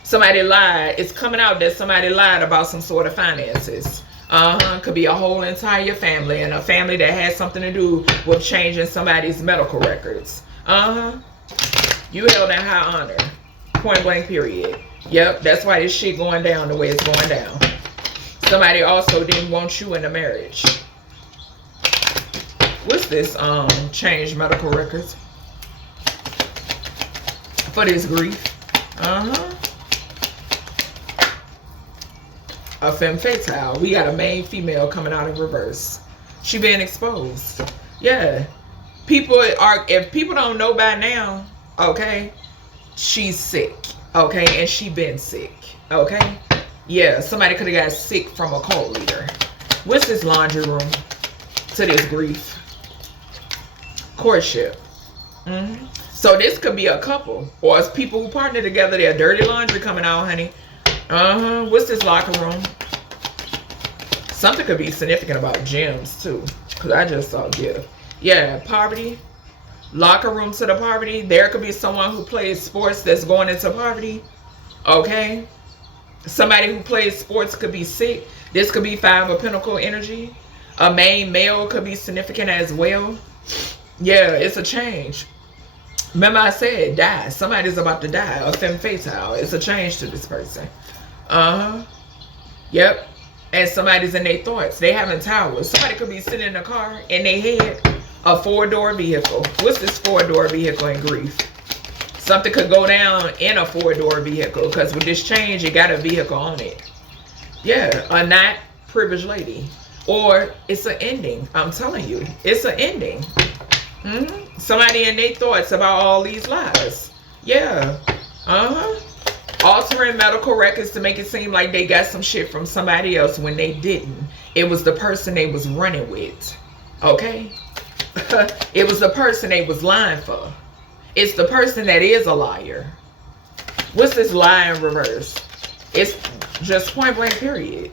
Somebody lied. It's coming out that somebody lied about some sort of finances. Could be a whole entire family, and a family that has something to do with changing somebody's medical records. You held in high honor. Point blank period. Yep, that's why this shit going down the way it's going down. Somebody also didn't want you in a marriage. What's this? Change medical records for this grief. A femme fatale. We got a main female coming out in reverse. She being exposed. Yeah. People are, if people don't know by now, okay, she's sick. Okay, and she been sick. Okay. Yeah, somebody could have got sick from a cult leader. What's this laundry room to this grief? Courtship. So this could be a couple, or it's people who partner together. Their dirty laundry coming out, honey. What's this locker room? Something could be significant about gyms too, because I just saw gift. Yeah, poverty. Locker room to the poverty. There could be someone who plays sports that's going into poverty. Okay. Somebody who plays sports could be sick. This could be Five of Pentacles energy. A main male could be significant as well. Yeah, it's a change. Remember I said die. Somebody's about to die. A femme fatale. It's a change to this person. Yep. And somebody's in their thoughts. They having towers. Somebody could be sitting in a car in their head. A 4-door vehicle. What's this 4-door vehicle in grief? Something could go down in a 4-door vehicle, because with this change, it got a vehicle on it. Yeah, a not privileged lady. Or it's an ending. I'm telling you, it's an ending. Somebody in their thoughts about all these lies. Yeah. Altering medical records to make it seem like they got some shit from somebody else when they didn't. It was the person they was running with. Okay? It was the person they was lying for. It's the person that is a liar. What's this lie in reverse? It's just point blank period.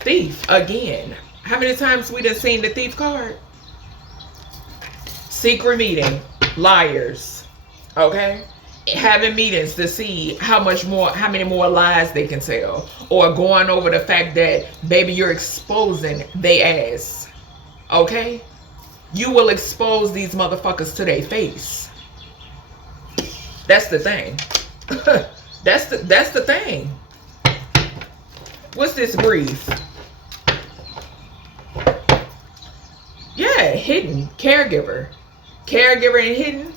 Thief again. How many times we done seen the thief card? Secret meeting. Liars. Okay? Having meetings to see how many more lies they can tell. Or going over the fact that, baby, you're exposing they ass. Okay? You will expose these motherfuckers to their face. That's the thing. That's the thing. What's this grief? Yeah, hidden. Caregiver. Caregiver and hidden.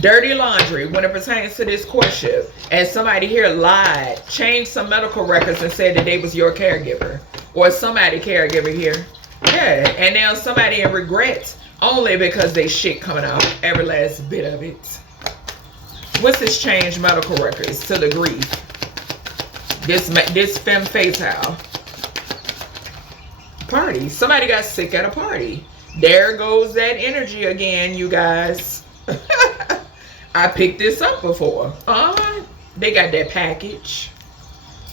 Dirty laundry when it pertains to this courtship. And somebody here lied, changed some medical records and said that they was your caregiver. Or somebody caregiver here. Yeah, and now somebody in regret only because they shit coming out. Every last bit of it. What's this change medical records to the grief? This femme fatale. Party. Somebody got sick at a party. There goes that energy again, you guys. I picked this up before. They got that package.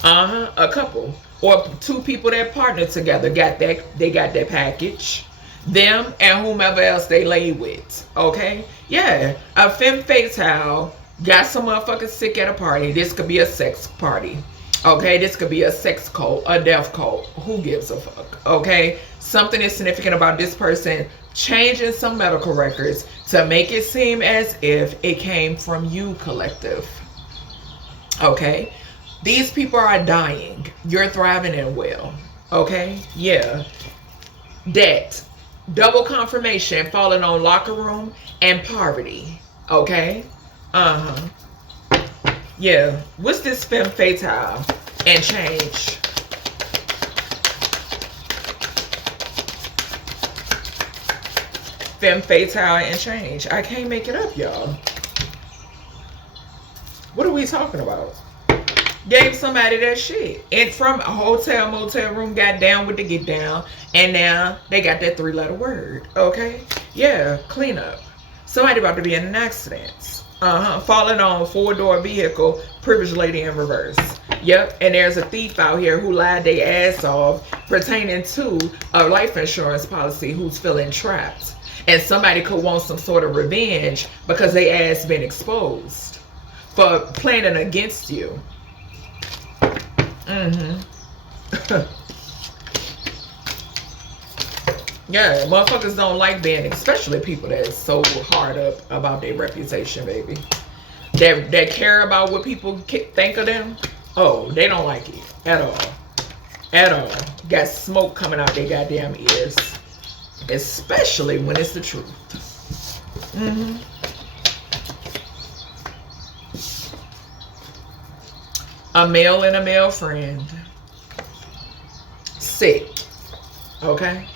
A couple. Or two people that partnered together got that. They got that package. Them and whomever else they lay with. Okay? Yeah. A femme fatale got some motherfuckers sick at a party. This could be a sex party. Okay? This could be a sex cult, a death cult. Who gives a fuck? Okay? Something is significant about this person changing some medical records to make it seem as if it came from you, collective. Okay? These people are dying. You're thriving and well. Okay? Yeah. That. Double confirmation falling on locker room and poverty. Okay? Yeah. What's this femme fatale and change? Femme fatale and change. I can't make it up, y'all. What are we talking about? Gave somebody that shit. And from a hotel, motel room, got down with the get down. And now they got that 3-letter word. Okay? Yeah, cleanup. Somebody about to be in an accident. Falling on 4-door vehicle, privileged lady in reverse. Yep, and there's a thief out here who lied their ass off pertaining to a life insurance policy who's feeling trapped. And somebody could want some sort of revenge because they ass been exposed for planning against you. Yeah, motherfuckers don't like being, especially people that's so hard up about their reputation, baby. that care about what people think of them. Oh, they don't like it at all. At all. Got smoke coming out their goddamn ears. Especially when it's the truth. A male and a male friend. Sick. Okay?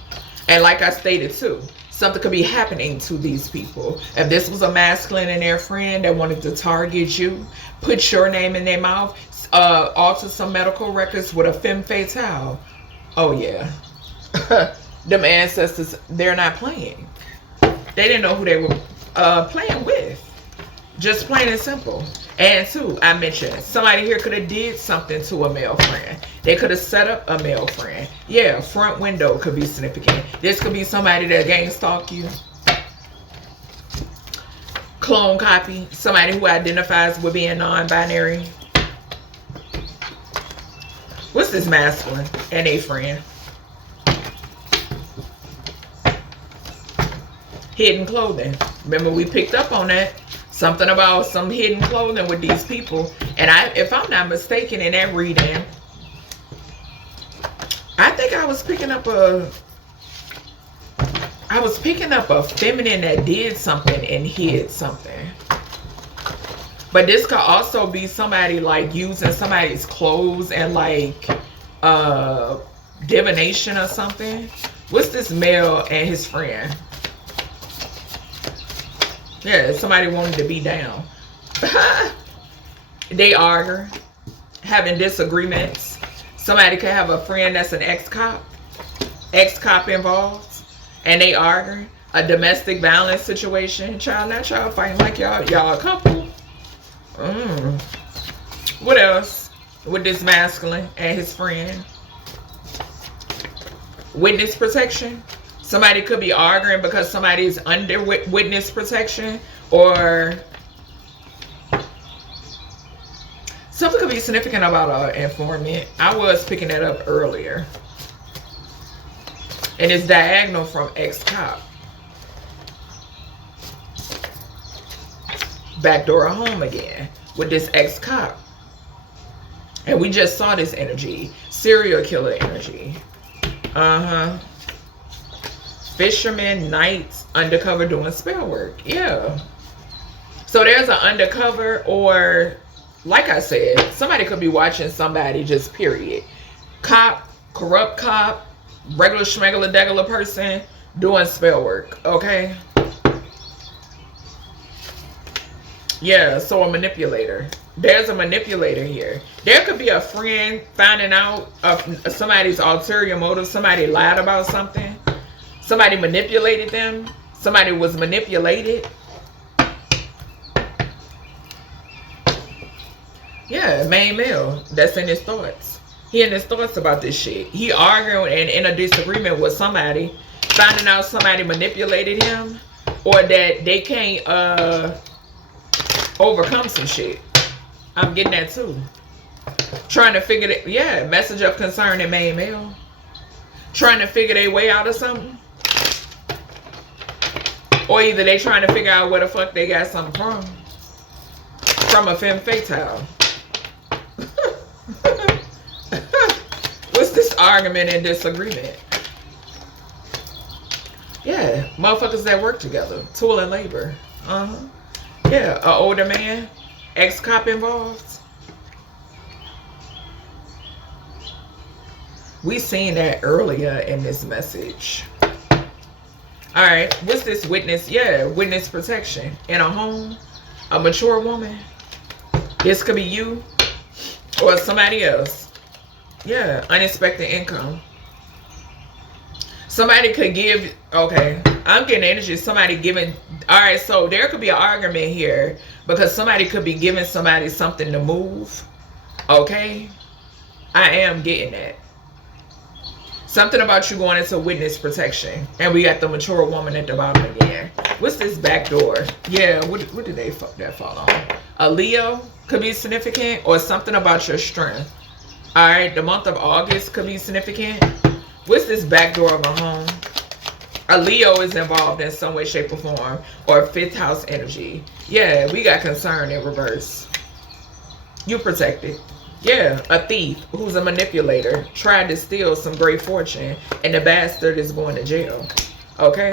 And like I stated too, something could be happening to these people. If this was a masculine and their friend that wanted to target you, put your name in their mouth, alter some medical records with a femme fatale. Oh yeah. Them ancestors, they're not playing. They didn't know who they were playing with. Just plain and simple. And two, I mentioned somebody here could have did something to a male friend. They could have set up a male friend. Yeah, front window could be significant. This could be somebody that gang stalk you. Clone copy. Somebody who identifies with being non-binary. What's this masculine and a friend? Hidden clothing. Remember we picked up on that. Something about some hidden clothing with these people. And if I'm not mistaken in that reading, I think I was picking up a feminine that did something and hid something. But this could also be somebody like using somebody's clothes and like divination or something. What's this male and his friend? Yeah, somebody wanted to be down. They argue, having disagreements. Somebody could have a friend that's an ex-cop involved, and they argue. A domestic violence situation. Child, not y'all fighting like y'all a couple. What else with this masculine and his friend? Witness protection. Somebody could be arguing because somebody's under witness protection, or something could be significant about an informant. I was picking that up earlier. And it's diagonal from ex-cop. Backdoor home again with this ex-cop. And we just saw this energy. Serial killer energy. Fisherman, knights, undercover doing spell work. Yeah. So there's an undercover, or like I said, somebody could be watching somebody just period. Cop, corrupt cop, regular schmegular degular person doing spell work. Okay. Yeah, so a manipulator. There's a manipulator here. There could be a friend finding out of somebody's ulterior motive. Somebody lied about something. Somebody manipulated them. Somebody was manipulated. Yeah, main male. That's in his thoughts. He in his thoughts about this shit. He arguing and in a disagreement with somebody. Finding out somebody manipulated him. Or that they can't overcome some shit. I'm getting that too. Trying to figure it. Yeah, message of concern in main male. Trying to figure their way out of something. Or either they trying to figure out where the fuck they got something from. From a femme fatale. What's this argument and disagreement? Yeah, motherfuckers that work together. Tool and labor. Yeah, an older man. Ex-cop involved. We seen that earlier in this message. Alright, what's this witness? Yeah, witness protection. In a home, a mature woman. This could be you or somebody else. Yeah, unexpected income. Somebody could give, okay, I'm getting energy. Somebody giving, alright, so there could be an argument here because somebody could be giving somebody something to move. Okay? I am getting that. Something about you going into witness protection. And we got the mature woman at the bottom again. What's this back door? Yeah, what did they fuck that fall on? A Leo could be significant, or something about your strength. Alright, the month of August could be significant. What's this back door of a home? A Leo is involved in some way, shape, or form, or fifth house energy. Yeah, we got concern in reverse. You protected. Yeah, a thief who's a manipulator tried to steal some great fortune, and the bastard is going to jail. Okay?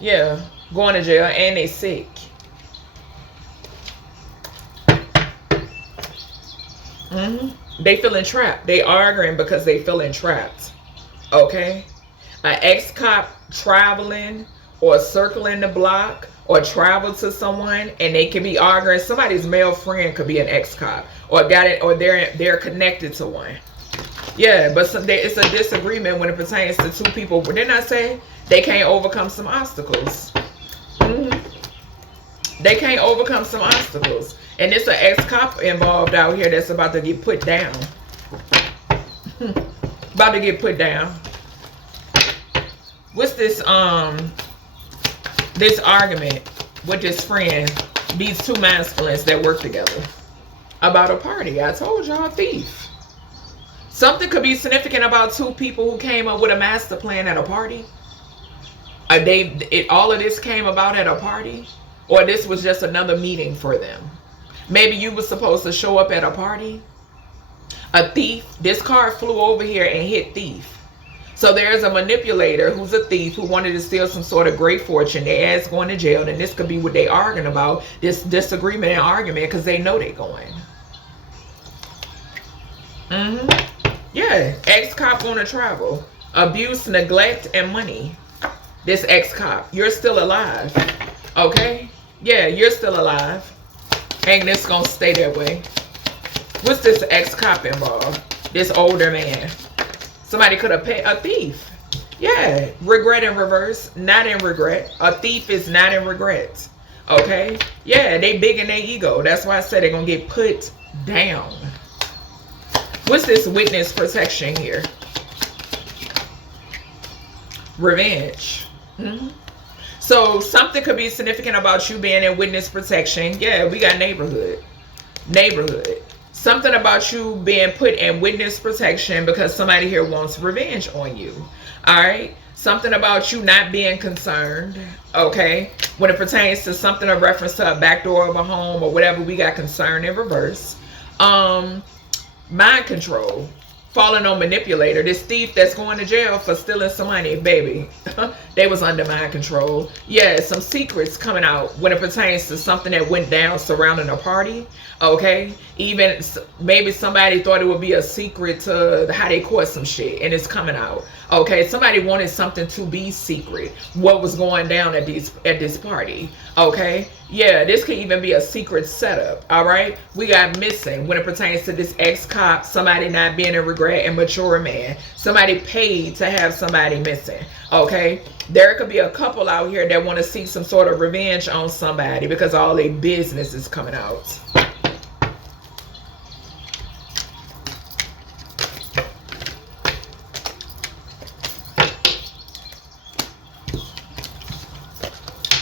Yeah, going to jail, and they sick. They feeling trapped. They arguing because they feeling trapped. Okay? An ex-cop traveling or circling the block or travel to someone, and they can be arguing. Somebody's male friend could be an ex-cop, or got it, or they're connected to one. Yeah, but it's a disagreement when it pertains to two people. But didn't I say they can't overcome some obstacles? They can't overcome some obstacles, and it's an ex-cop involved out here that's about to get put down. About to get put down. What's this this argument with this friend, these two masculines that work together about a party? I told y'all, thief. Something could be significant about two people who came up with a master plan at a party. All of this came about at a party, or this was just another meeting for them. Maybe you were supposed to show up at a party. A thief. This card flew over here and hit thief. So there's a manipulator who's a thief who wanted to steal some sort of great fortune. Their ass going to jail, and this could be what they arguing about, this disagreement and argument, because they know they going. Yeah, ex-cop on a travel. Abuse, neglect, and money. This ex-cop, you're still alive. Okay? Yeah, you're still alive. Ain't this gonna stay that way? What's this ex-cop involved? This older man. Somebody could have paid a thief. Yeah, regret in reverse, not in regret. A thief is not in regret. Okay? Yeah, they big in their ego. That's why I said they're going to get put down. What's this witness protection here? Revenge. So something could be significant about you being in witness protection. Yeah, we got neighborhood. Something about you being put in witness protection because somebody here wants revenge on you. All right? Something about you not being concerned. Okay? When it pertains to something in reference to a back door of a home or whatever, we got concern in reverse. Mind control. Falling on manipulator. This thief that's going to jail for stealing some money, baby. They was under mind control. Yeah, some secrets coming out when it pertains to something that went down surrounding a party. Okay? Even maybe somebody thought it would be a secret to how they caught some shit, and it's coming out. Okay? Somebody wanted something to be secret. What was going down at this party. Okay? Yeah, this could even be a secret setup. All right? We got missing when it pertains to this ex-cop, somebody not being in regret, and mature man. Somebody paid to have somebody missing. Okay? There could be a couple out here that want to seek some sort of revenge on somebody because all their business is coming out.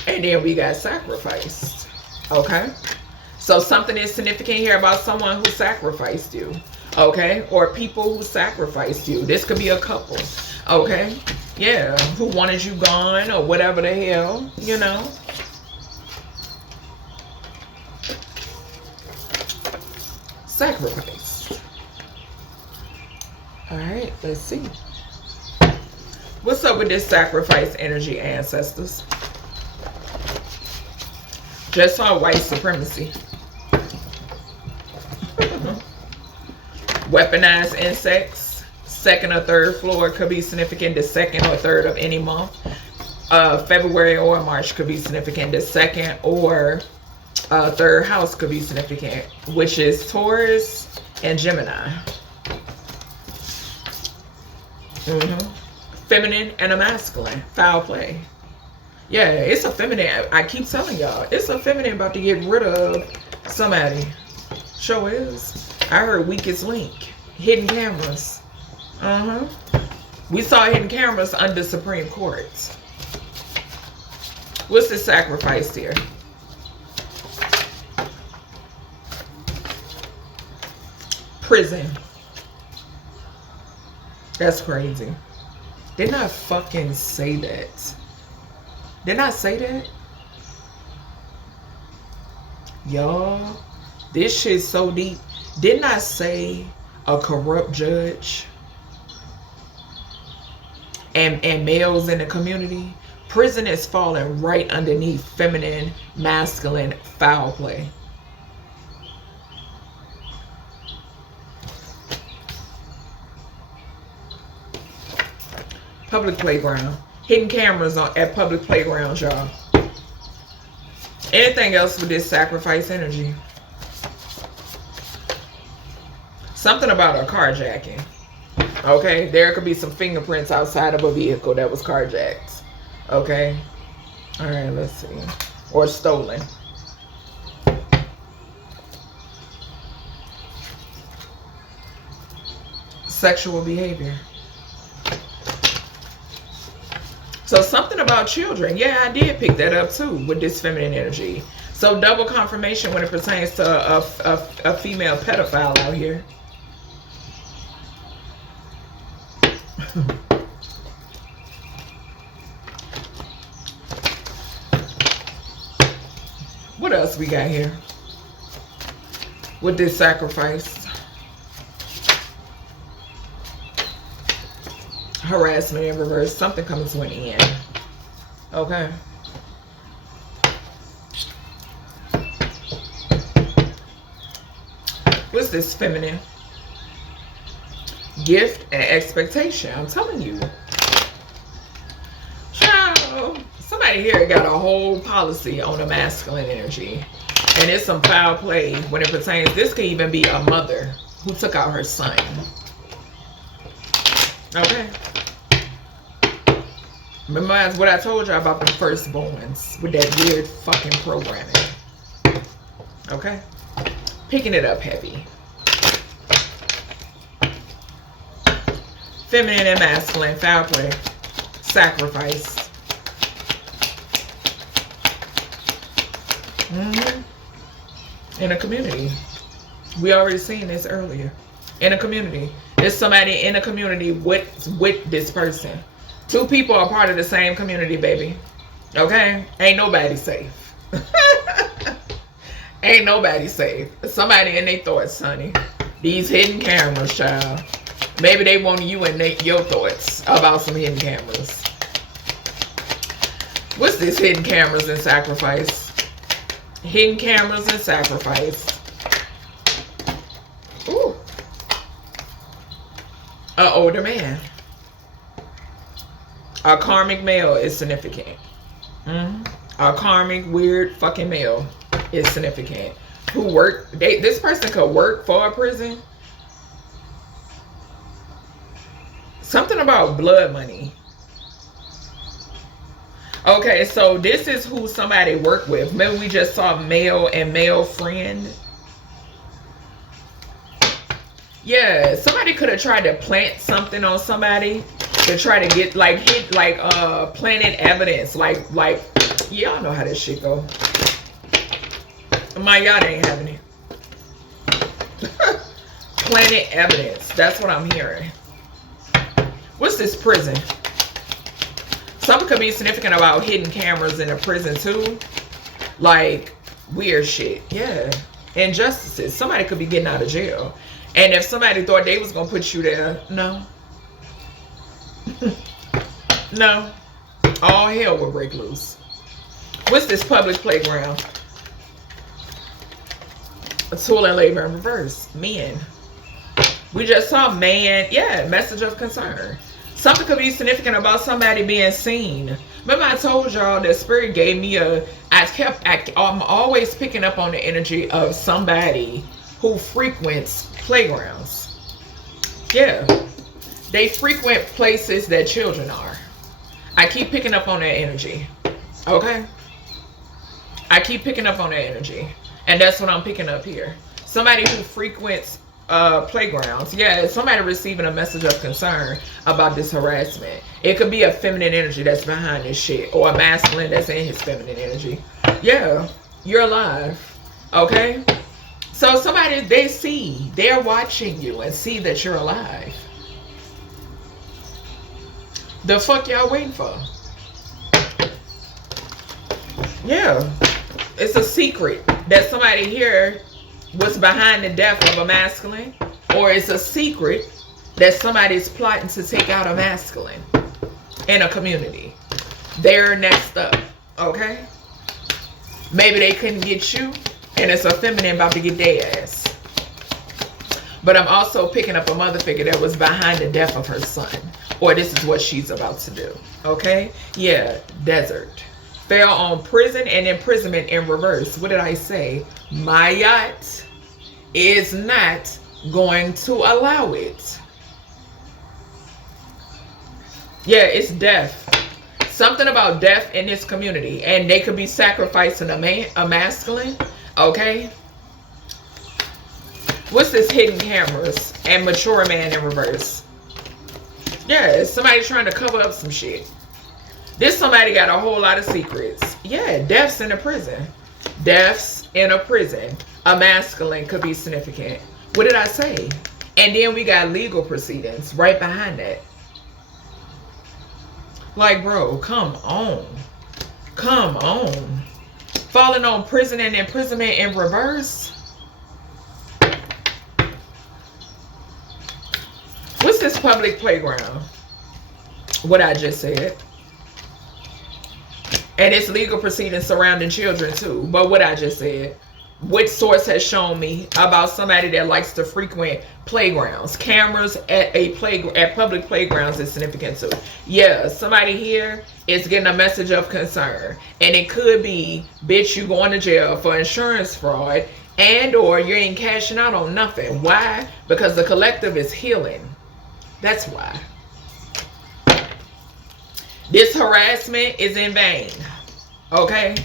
And then we got sacrificed. Okay? So something is significant here about someone who sacrificed you. Okay? Or people who sacrificed you. This could be a couple. Okay? Yeah. Who wanted you gone or whatever the hell, you know? Sacrifice. Alright, let's see. What's up with this sacrifice energy, ancestors? Just saw white supremacy. Weaponized insects. Second or third floor could be significant. The second or third of any month. February or March could be significant. The second or third house could be significant, which is Taurus and Gemini. Feminine and a masculine. Foul play. Yeah, it's a feminine. I keep telling y'all, it's a feminine about to get rid of somebody. Sure is. I heard weakest link. Hidden cameras. We saw hidden cameras under Supreme Court. What's the sacrifice here? Prison. That's crazy. Didn't I fucking say that? Didn't I say that? Y'all, this shit's so deep. Didn't I say a corrupt judge and males in the community? Prison is falling right underneath feminine, masculine foul play. Public playground. Hidden cameras at public playgrounds, y'all. Anything else with this sacrifice energy? Something about a carjacking. Okay, there could be some fingerprints outside of a vehicle that was carjacked. Okay. All right, let's see. Or stolen. Sexual behavior. So something about children. Yeah, I did pick that up too with this feminine energy. So double confirmation when it pertains to a female pedophile out here. What else we got here with this sacrifice? Harassment in reverse. Something coming to an end. Okay. What's this feminine? Gift and expectation. I'm telling you. Ciao. Somebody here got a whole policy on the masculine energy. And it's some foul play when it pertains. This could even be a mother who took out her son. Okay. Remember what I told you about the firstborns with that weird fucking programming. Okay. Picking it up heavy. Feminine and masculine, foul play, sacrifice. In a community. We already seen this earlier. In a community. There's somebody in a community with this person. Two people are part of the same community, baby. Okay? Ain't nobody safe. Ain't nobody safe. Somebody in their thoughts, honey. These hidden cameras, child. Maybe they want you and your thoughts about some hidden cameras. What's this hidden cameras and sacrifice? Hidden cameras and sacrifice. Ooh. An older man. A karmic male is significant. A karmic, weird fucking male is significant. Who work? This person could work for a prison. Something about blood money. Okay, so this is who somebody worked with. Maybe we just saw male and male friend. Yeah, somebody could have tried to plant something on somebody to try to get planted evidence. Like y'all know how this shit go. My y'all ain't having it. Planted evidence. That's what I'm hearing. What's this prison? Something could be significant about hidden cameras in a prison too. Like weird shit. Yeah. Injustices. Somebody could be getting out of jail. And if somebody thought they was going to put you there, no. No. All hell will break loose. What's this public playground? A tool and labor in reverse. Men. We just saw man. Yeah, message of concern. Something could be significant about somebody being seen. Remember I told y'all that spirit gave me I'm always picking up on the energy of somebody who frequents playgrounds. Yeah. They frequent places that children are. I keep picking up on that energy. Okay? I keep picking up on that energy. And that's what I'm picking up here. Somebody who frequents playgrounds. Yeah, somebody receiving a message of concern about this harassment. It could be a feminine energy that's behind this shit. Or a masculine that's in his feminine energy. Yeah. You're alive. Okay? So somebody, they're watching you and see that you're alive. The fuck y'all waiting for? Yeah. It's a secret that somebody here was behind the death of a masculine, or it's a secret that somebody's plotting to take out a masculine in a community. They're next up, okay? Maybe they couldn't get you, and it's a feminine about to get their ass. But I'm also picking up a mother figure that was behind the death of her son, or this is what she's about to do, okay? Yeah, desert. Fell on prison and imprisonment in reverse. What did I say? My yacht is not going to allow it. Yeah, it's death. Something about death in this community. And they could be sacrificing a masculine. Okay. What's this? Hidden cameras and mature man in reverse. Yeah, it's somebody trying to cover up some shit. This somebody got a whole lot of secrets. Yeah, deaths in a prison. Deaths in a prison. A masculine could be significant. What did I say? And then we got legal proceedings right behind that. Like, bro, come on. Come on. Falling on prison and imprisonment in reverse. What's this public playground? What I just said. And it's legal proceedings surrounding children too. But what I just said. Which source has shown me about somebody that likes to frequent playgrounds? Cameras at public playgrounds is significant too. Yeah, somebody here is getting a message of concern. And it could be, bitch, you going to jail for insurance fraud, and or you ain't cashing out on nothing. Why? Because the collective is healing. That's why. This harassment is in vain. Okay?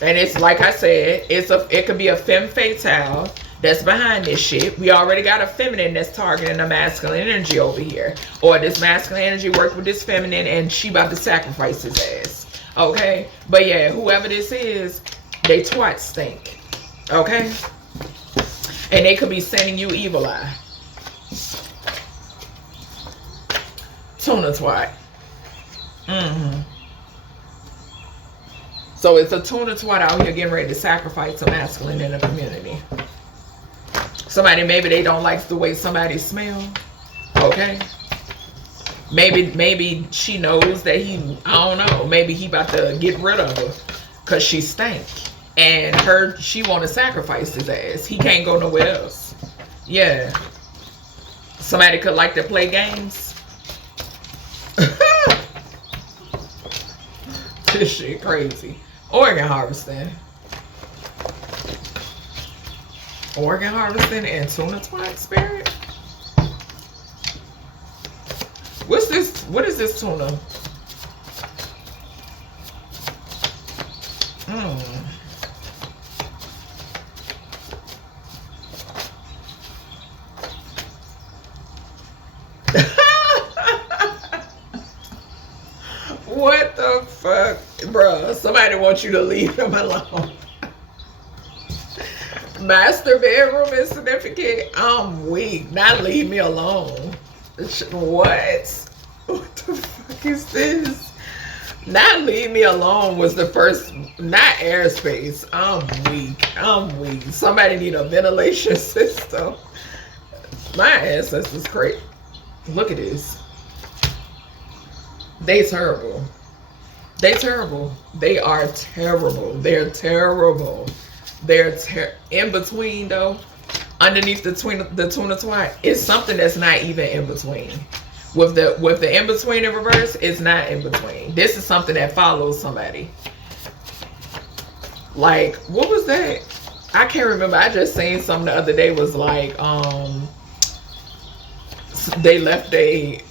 And it's like I said, it could be a femme fatale that's behind this shit. We already got a feminine that's targeting a masculine energy over here. Or this masculine energy worked with this feminine and she about to sacrifice his ass. Okay? But yeah, whoever this is, they twats stink. Okay? And they could be sending you evil eye. Tuna twat. Mm-hmm. So it's a tuna twat out here getting ready to sacrifice a masculine in the community. Somebody, maybe they don't like the way somebody smells. Okay? Maybe she knows that I don't know. Maybe he about to get rid of her because she stank. And she want to sacrifice his ass. He can't go nowhere else. Yeah. Somebody could like to play games. This shit crazy. Organ harvesting. Organ harvesting and tuna twat spirit. What's this? What is this tuna? What the fuck? Bruh, somebody wants you to leave them alone. Master bedroom is significant. I'm weak. Not leave me alone. What? What the fuck is this? Not leave me alone was the first, not airspace. I'm weak. I'm weak. Somebody need a ventilation system. My ancestors crazy. Look at this. They terrible. They terrible. They are terrible. They're terrible. They're in between though. Underneath the tuna twat, it's something that's not even in between. With the in between in reverse, it's not in between. This is something that follows somebody. Like, what was that? I can't remember. I just seen something the other day was like, they left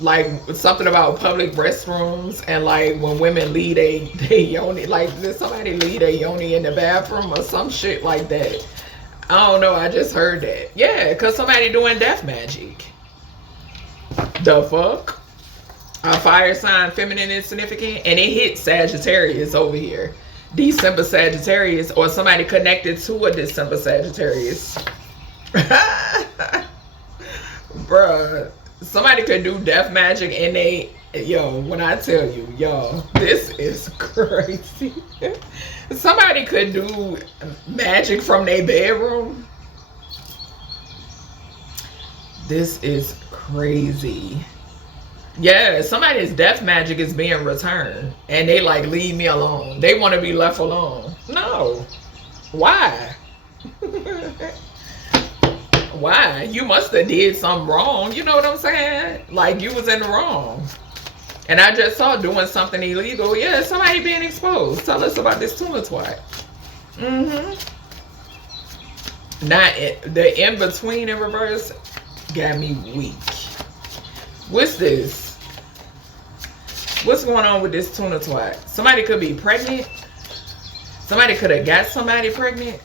like something about public restrooms and like when women leave they yoni, like did somebody leave a yoni in the bathroom or some shit like that. I don't know, I just heard that. Yeah, because somebody doing death magic. The fuck? A fire sign, feminine is significant, and it hit Sagittarius over here. December Sagittarius, or somebody connected to a December Sagittarius. Bruh, Somebody could do death magic and they, yo, when I tell you, yo, this is crazy. Somebody could do magic from their bedroom. This is crazy. Yeah, somebody's death magic is being returned and they like, leave me alone. They want to be left alone. No. Why? Why? You must have did something wrong. You know what I'm saying? Like you was in the wrong. And I just saw doing something illegal. Yeah, somebody being exposed. Tell us about this tuna twat. Not it. The in-between in reverse got me weak. What's this? What's going on with this tuna twat? Somebody could be pregnant. Somebody could have got somebody pregnant.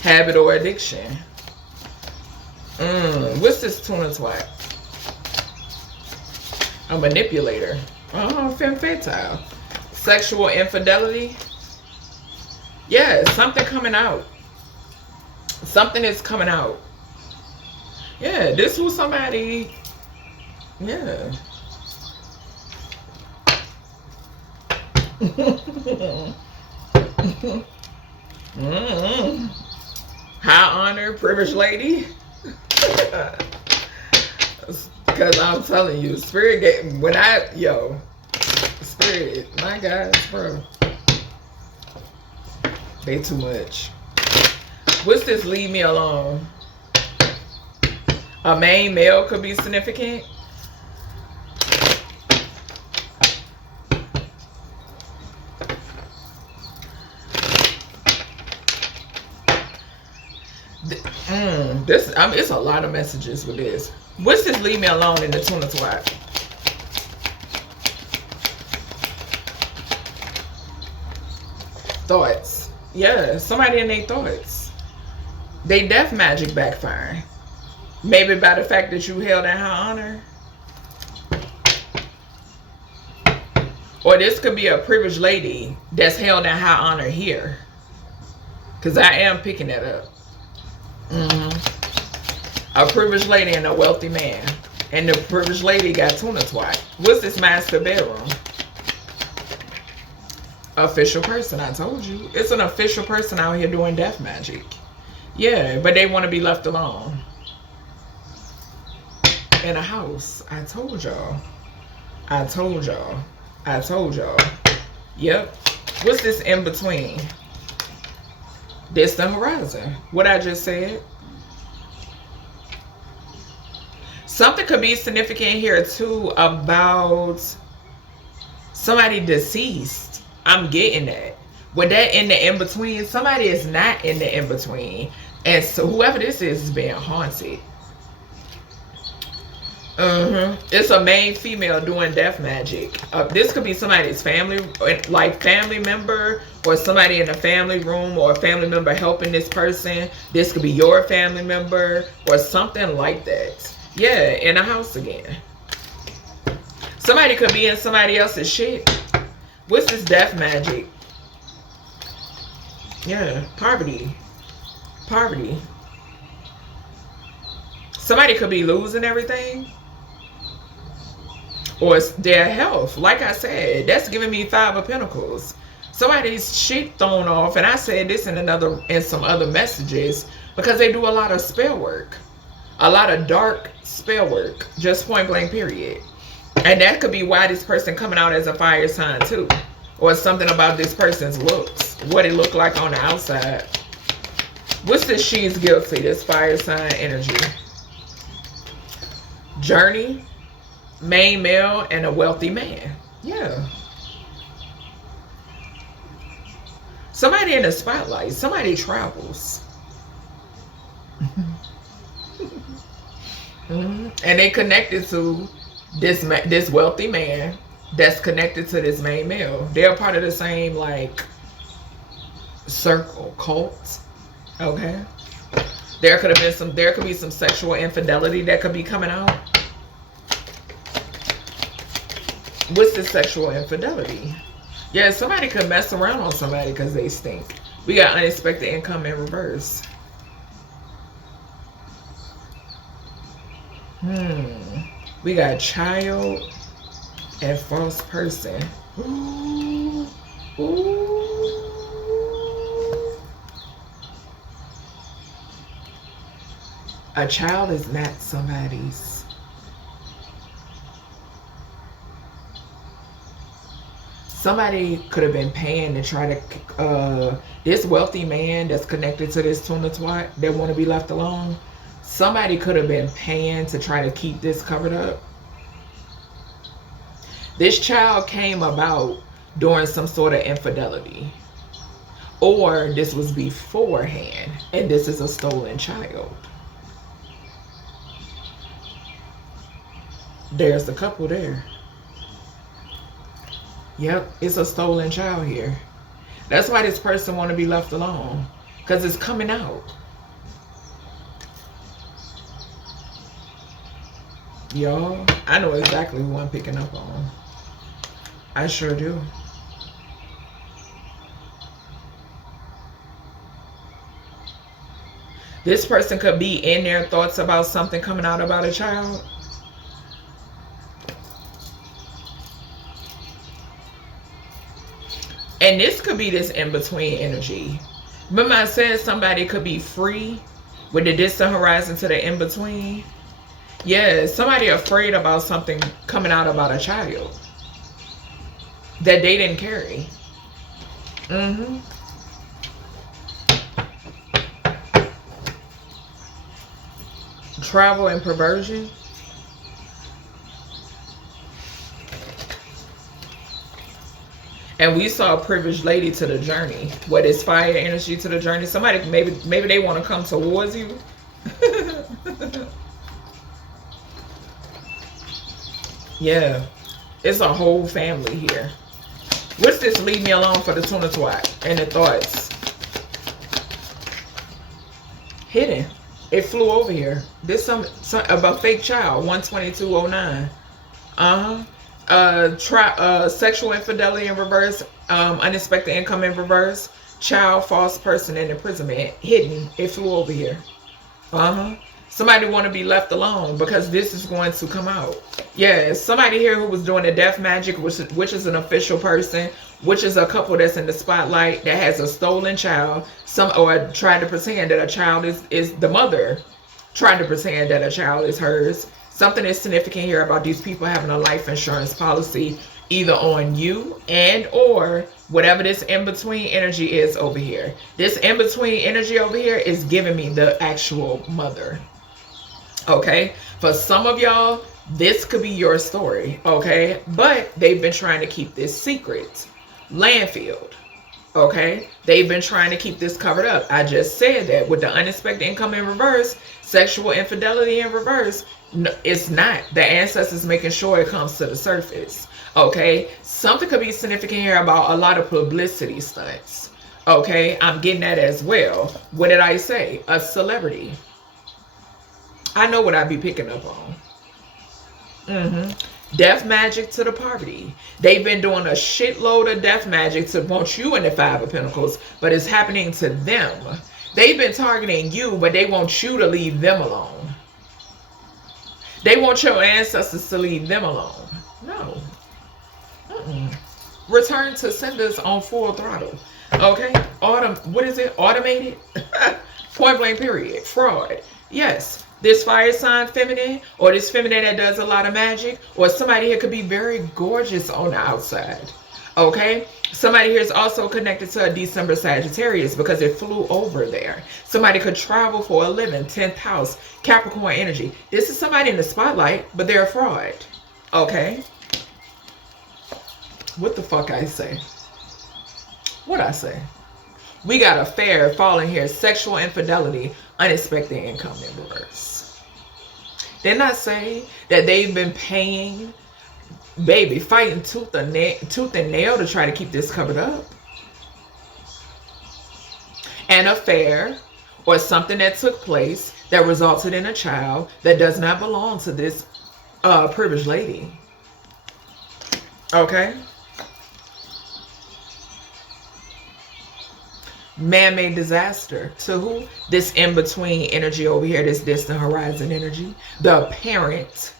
Habit or addiction. What's this tuna twat? A manipulator. Femme Fatale. Sexual infidelity. Yeah, something coming out. Something is coming out. Yeah, this was somebody. Yeah. High honor, privileged lady. Because I'm telling you, spirit get when I spirit, my guys, bro. They too much. What's this? Leave me alone. A main male could be significant. It's a lot of messages with this. What's this? Leave me alone in the tuna twat. Thoughts. Yeah, somebody in their thoughts. They death magic backfiring. Maybe by the fact that you held in high honor. Or this could be a privileged lady that's held in high honor here. Because I am picking that up. A privileged lady and a wealthy man. And the privileged lady got tuna twat. What's this master bedroom? Official person, I told you. It's an official person out here doing death magic. Yeah, but they want to be left alone. In a house. I told y'all. I told y'all. I told y'all. Yep. What's this in between? Distant horizon. What I just said. Something could be significant here too about somebody deceased. I'm getting that. With that in the in-between, somebody is not in the in-between. And so whoever this is being haunted. It's a main female doing death magic. This could be somebody's family, like family member, or somebody in a family room, or a family member helping this person. This could be your family member, or something like that. Yeah, in a house again. Somebody could be in somebody else's shit. What's this death magic? Yeah, poverty. Poverty. Somebody could be losing everything. Or it's their health. Like I said, that's giving me 5 of Pentacles. Somebody's shit thrown off. And I said this in some other messages. Because they do a lot of spell work. A lot of dark spell work. Just point blank period. And that could be why this person coming out as a fire sign too. Or something about this person's looks. What it looked like on the outside. What's this? She's guilty. This fire sign energy. Journey. Main male and a wealthy man. Yeah. Somebody in the spotlight. Somebody travels. And they connected to this wealthy man that's connected to this main male. They're part of the same like circle, cult. Okay. There could be some sexual infidelity that could be coming out. What's the sexual infidelity? Yeah, somebody could mess around on somebody because they stink. We got unexpected income in reverse. We got child and false person. Ooh. Ooh. A child is not somebody's. Somebody could have been paying to try to, this wealthy man that's connected to this tuna twat that want to be left alone, somebody could have been paying to try to keep this covered up. This child came about during some sort of infidelity. Or this was beforehand, and this is a stolen child. There's the couple there. Yep, it's a stolen child here. That's why this person want to be left alone. Because it's coming out. Y'all, I know exactly who I'm picking up on. I sure do. This person could be in their thoughts about something coming out about a child. And this could be this in-between energy. Remember I said somebody could be free with the distant horizon to the in-between? Yeah, somebody afraid about something coming out about a child that they didn't carry. Travel and perversion. And we saw a privileged lady to the journey. What is fire energy to the journey? Somebody, maybe they want to come towards you. Yeah. It's a whole family here. What's this leave me alone for the tuna twat and the thoughts? Hidden. It flew over here. This some about fake child. 12209. Sexual infidelity in reverse, unexpected income in reverse, child, false person, and imprisonment. Hidden. It flew over here. Somebody want to be left alone because this is going to come out. Yeah, somebody here who was doing the death magic, which is an official person, which is a couple that's in the spotlight that has a stolen child. Or tried to pretend that a child is the mother, trying to pretend that a child is hers. Something is significant here about these people having a life insurance policy either on you and or whatever this in-between energy is over here. This in-between energy over here is giving me the actual mother. Okay? For some of y'all, this could be your story. Okay? But they've been trying to keep this secret. Landfill. Okay? They've been trying to keep this covered up. I just said that with the unexpected income in reverse, sexual infidelity in reverse, no, it's not. The ancestors making sure it comes to the surface. Okay? Something could be significant here about a lot of publicity stunts. Okay? I'm getting that as well. What did I say? A celebrity. I know what I be picking up on. Death magic to the poverty. They've been doing a shitload of death magic to want you in the Five of Pentacles, but it's happening to them. They've been targeting you, but they want you to leave them alone. They want your ancestors to leave them alone. No. Return to senders on full throttle. Okay? What is it? Automated? Point blank period. Fraud. Yes. This fire sign feminine, or this feminine that does a lot of magic, or somebody here could be very gorgeous on the outside. Okay? Somebody here is also connected to a December Sagittarius because it flew over there. Somebody could travel for a living. 10th house. Capricorn energy. This is somebody in the spotlight, but they're a fraud. Okay? What the fuck I say? What I say? We got affair falling here. Sexual infidelity. Unexpected income in reverse. Didn't I say that they've been paying, baby, fighting tooth and nail to try to keep this covered up? An affair or something that took place that resulted in a child that does not belong to this privileged lady. Okay? Man-made disaster. To who? This in-between energy over here, this distant horizon energy. The parent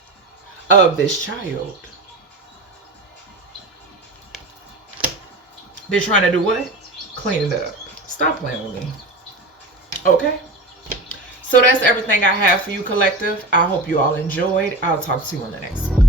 of this child. They're trying to do what? Clean it up. Stop playing with me. Okay? So that's everything I have for you, collective. I hope you all enjoyed. I'll talk to you on the next one.